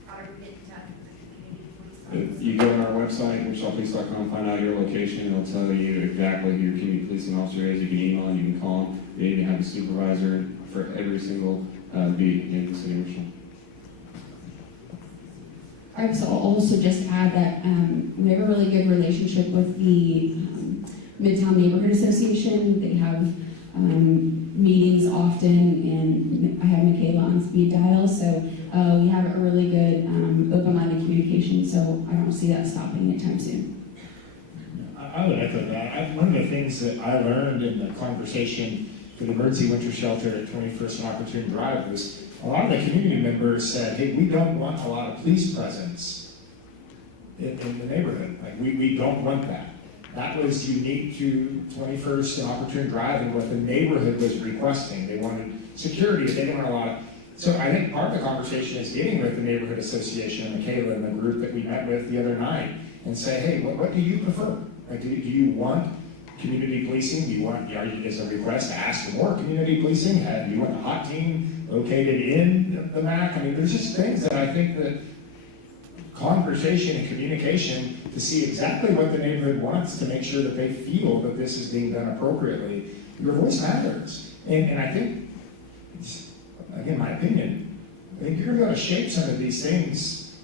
how do we get in touch with the community police? If you go on our website, wichitapolice.com, find out your location, it'll tell you exactly who your community policing officer is. You can email them, you can call them. They even have a supervisor for every single beat in the city of Wichita. I would also just add that we have a really good relationship with the Midtown Neighborhood Association. They have meetings often, and I have Michaela on speed dial, so we have a really good open line of communication, so I don't see that stopping anytime soon. I would echo that. One of the things that I learned in the conversation for the emergency winter shelter at 21st and Opportune Drive was a lot of the community members said, hey, we don't want a lot of police presence in the neighborhood. Like, we don't want that. That was unique to 21st and Opportune Drive and what the neighborhood was requesting. They wanted security, they didn't want a lot of. So I think part of the conversation is getting with the neighborhood association, Michaela, and the group that we met with the other night, and say, hey, what do you prefer? Like, do you want community policing? Do you want, is a request to ask for more community policing? Do you want a hot team located in the MAC? I mean, there's just things that I think that conversation and communication to see exactly what the neighborhood wants to make sure that they feel that this is being done appropriately. Your voice matters. And I think, again, my opinion, I think you're going to be able to shape some of these things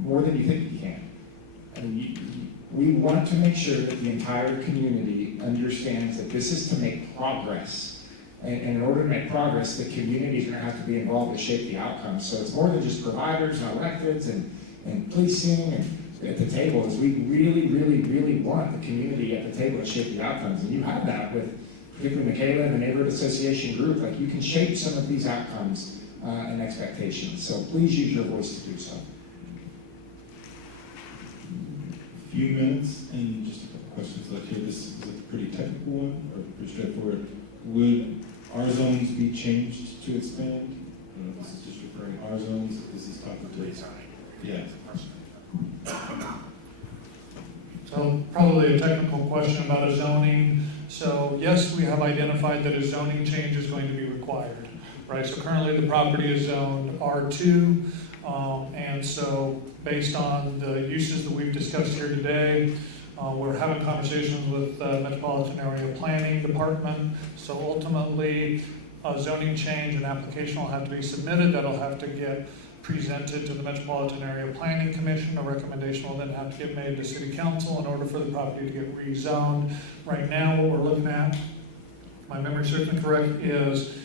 more than you think you can. I mean, we want to make sure that the entire community understands that this is to make progress. And in order to make progress, the community is going to have to be involved to shape the outcomes. So it's more than just providers and electeds and policing and at the table. Is we really, really, really want the community at the table to shape the outcomes. And you have that with particularly Michaela and the Neighborhood Association group. Like, you can shape some of these outcomes and expectations. So please use your voice to do so. A few minutes and just a couple questions left here. This is a pretty technical one, or pretty straightforward. Would our zones be changed to expand? I don't know if this is just referring to our zones. This is talking to. Yeah. So probably a technical question about a zoning. So yes, we have identified that a zoning change is going to be required, right? So currently the property is zoned R2, and so based on the uses that we've discussed here today, we're having conversations with the Metropolitan Area Planning Department. So ultimately, a zoning change and application will have to be submitted. That'll have to get presented to the Metropolitan Area Planning Commission. A recommendation will then have to get made to City Council in order for the property to get rezoned. Right now, what we're looking at, if my memory serves me correct, is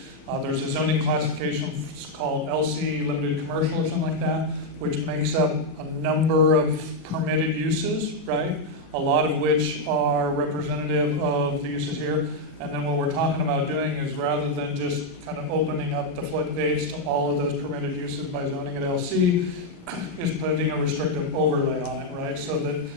there's a zoning classification called LC, limited commercial or something like that, which makes up a number of permitted uses, right? A lot of which are representative of the uses here. And then what we're talking about doing is, rather than just kind of opening up the floodgates to all of those permitted uses by zoning at LC, is putting a restrictive overlay on it, right? So that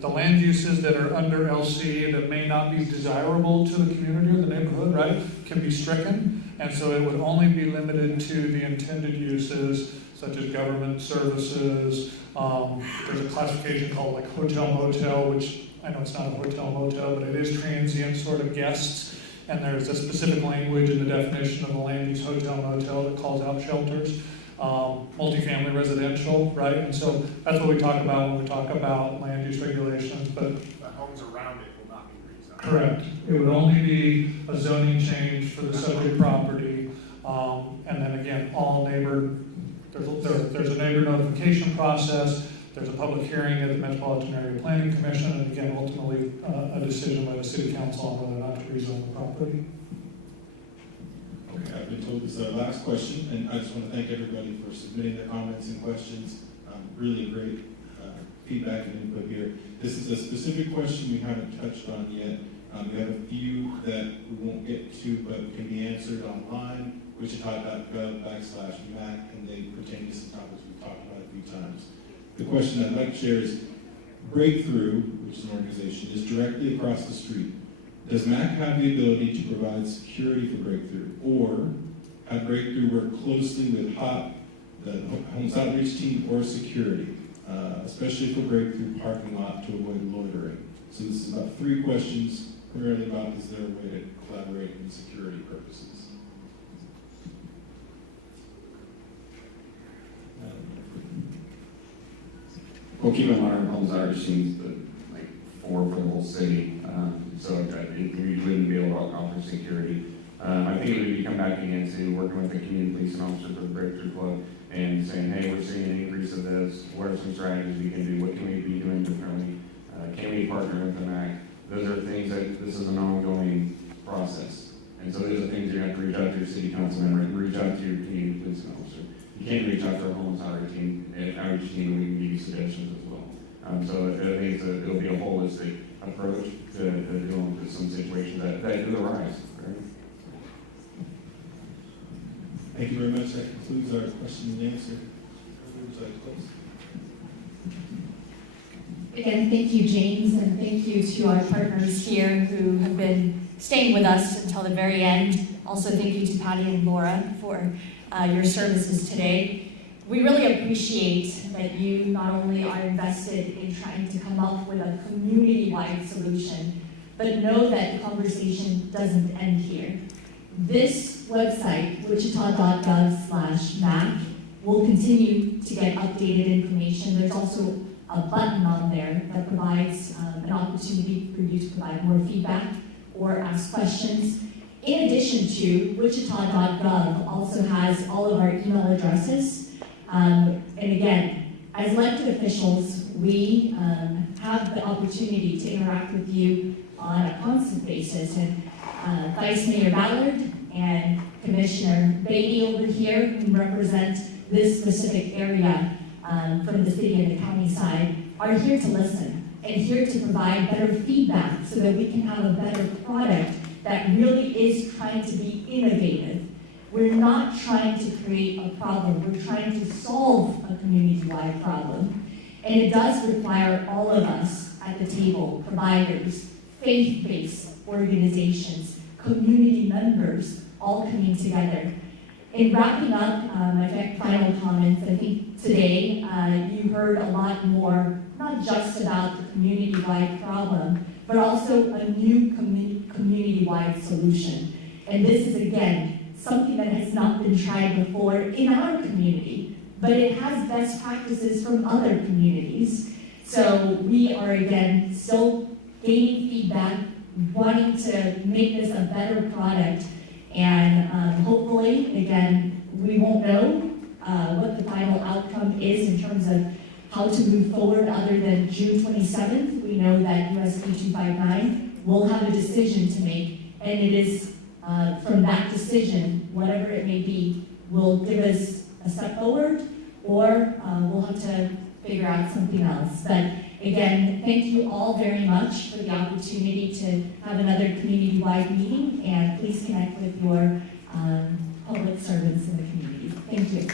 the land uses that are under LC that may not be desirable to the community or the neighborhood, right, can be stricken. And so it would only be limited to the intended uses, such as government services. There's a classification called like hotel motel, which I know it's not a hotel motel, but it is transient sort of guests. And there's a specific language in the definition of a land use hotel motel that calls out shelters. Multifamily residential, right? And so that's what we talk about when we talk about land use regulations. But The homes around it will not be rezoned. correct. It would only be a zoning change for the subject property. And then again, all neighbor, there's a neighbor notification process. There's a public hearing at the Metropolitan Area Planning Commission, and again, ultimately, a decision by the city council on whether or not to rezone the property. Okay, I've been told this is our last question, and I just want to thank everybody for submitting their comments and questions. Really great feedback and input here. This is a specific question we haven't touched on yet. We have a few that we won't get to, but can be answered online, wichita.gov/MAC, and they pertain to some topics we've talked about a few times. The question I'd like to share is, Breakthrough, which is an organization, is directly across the street. Does MAC have the ability to provide security for Breakthrough, or have Breakthrough work closely with HOP, the Homeless Outreach Team, or security, especially for Breakthrough parking lot to avoid loitering? So this is about 3 questions, primarily about is there a way to collaborate in security purposes? Well, keep in mind, homes are machines, but like 4 for the whole city, so we wouldn't be able to offer security. I think it would be come back into working with the community policing officer for the Breakthrough Club and saying, hey, we're seeing an increase of this, what are some strategies we can do, what can we be doing differently, can we partner with the MAC? Those are things that, this is an ongoing process. And so those are things you're going to have to reach out to your city council member and reach out to your community policing officer. You can't reach out to our homeless outreach team, and we can give you suggestions as well. So I think it'll be a holistic approach to dealing with some situations that do arise. Right? Thank you very much. That concludes our question and answer. Again, thank you, James, and thank you to our partners here who have been staying with us until the very end. Also, thank you to Patty and Laura for your services today. We really appreciate that you not only are invested in trying to come up with a community-wide solution, but know that the conversation doesn't end here. This website, wichita.gov/MAC, will continue to get updated information. There's also a button on there that provides an opportunity for you to provide more feedback or ask questions. In addition to, wichita.gov also has all of our email addresses. And again, as elected officials, we have the opportunity to interact with you on a constant basis. And Vice Mayor Ballard and Commissioner Beatty over here, who represent this specific area from the city and the county side, are here to listen and here to provide better feedback so that we can have a better product that really is trying to be innovative. We're not trying to create a problem, we're trying to solve a community-wide problem. And it does require all of us at the table, providers, faith-based organizations, community members, all coming together. In wrapping up my final comments, I think today you heard a lot more, not just about the community-wide problem, but also a new community-wide solution. And this is, again, something that has not been tried before in our community, but it has best practices from other communities. So we are, again, still gaining feedback, wanting to make this a better product, and hopefully, again, we won't know what the final outcome is in terms of how to move forward other than June 27th. We know that USP 259 will have a decision to make, and it is from that decision, whatever it may be, will give us a step forward, or we'll have to figure out something else. But again, thank you all very much for the opportunity to have another community-wide meeting, and please connect with your public servants in the community. Thank you.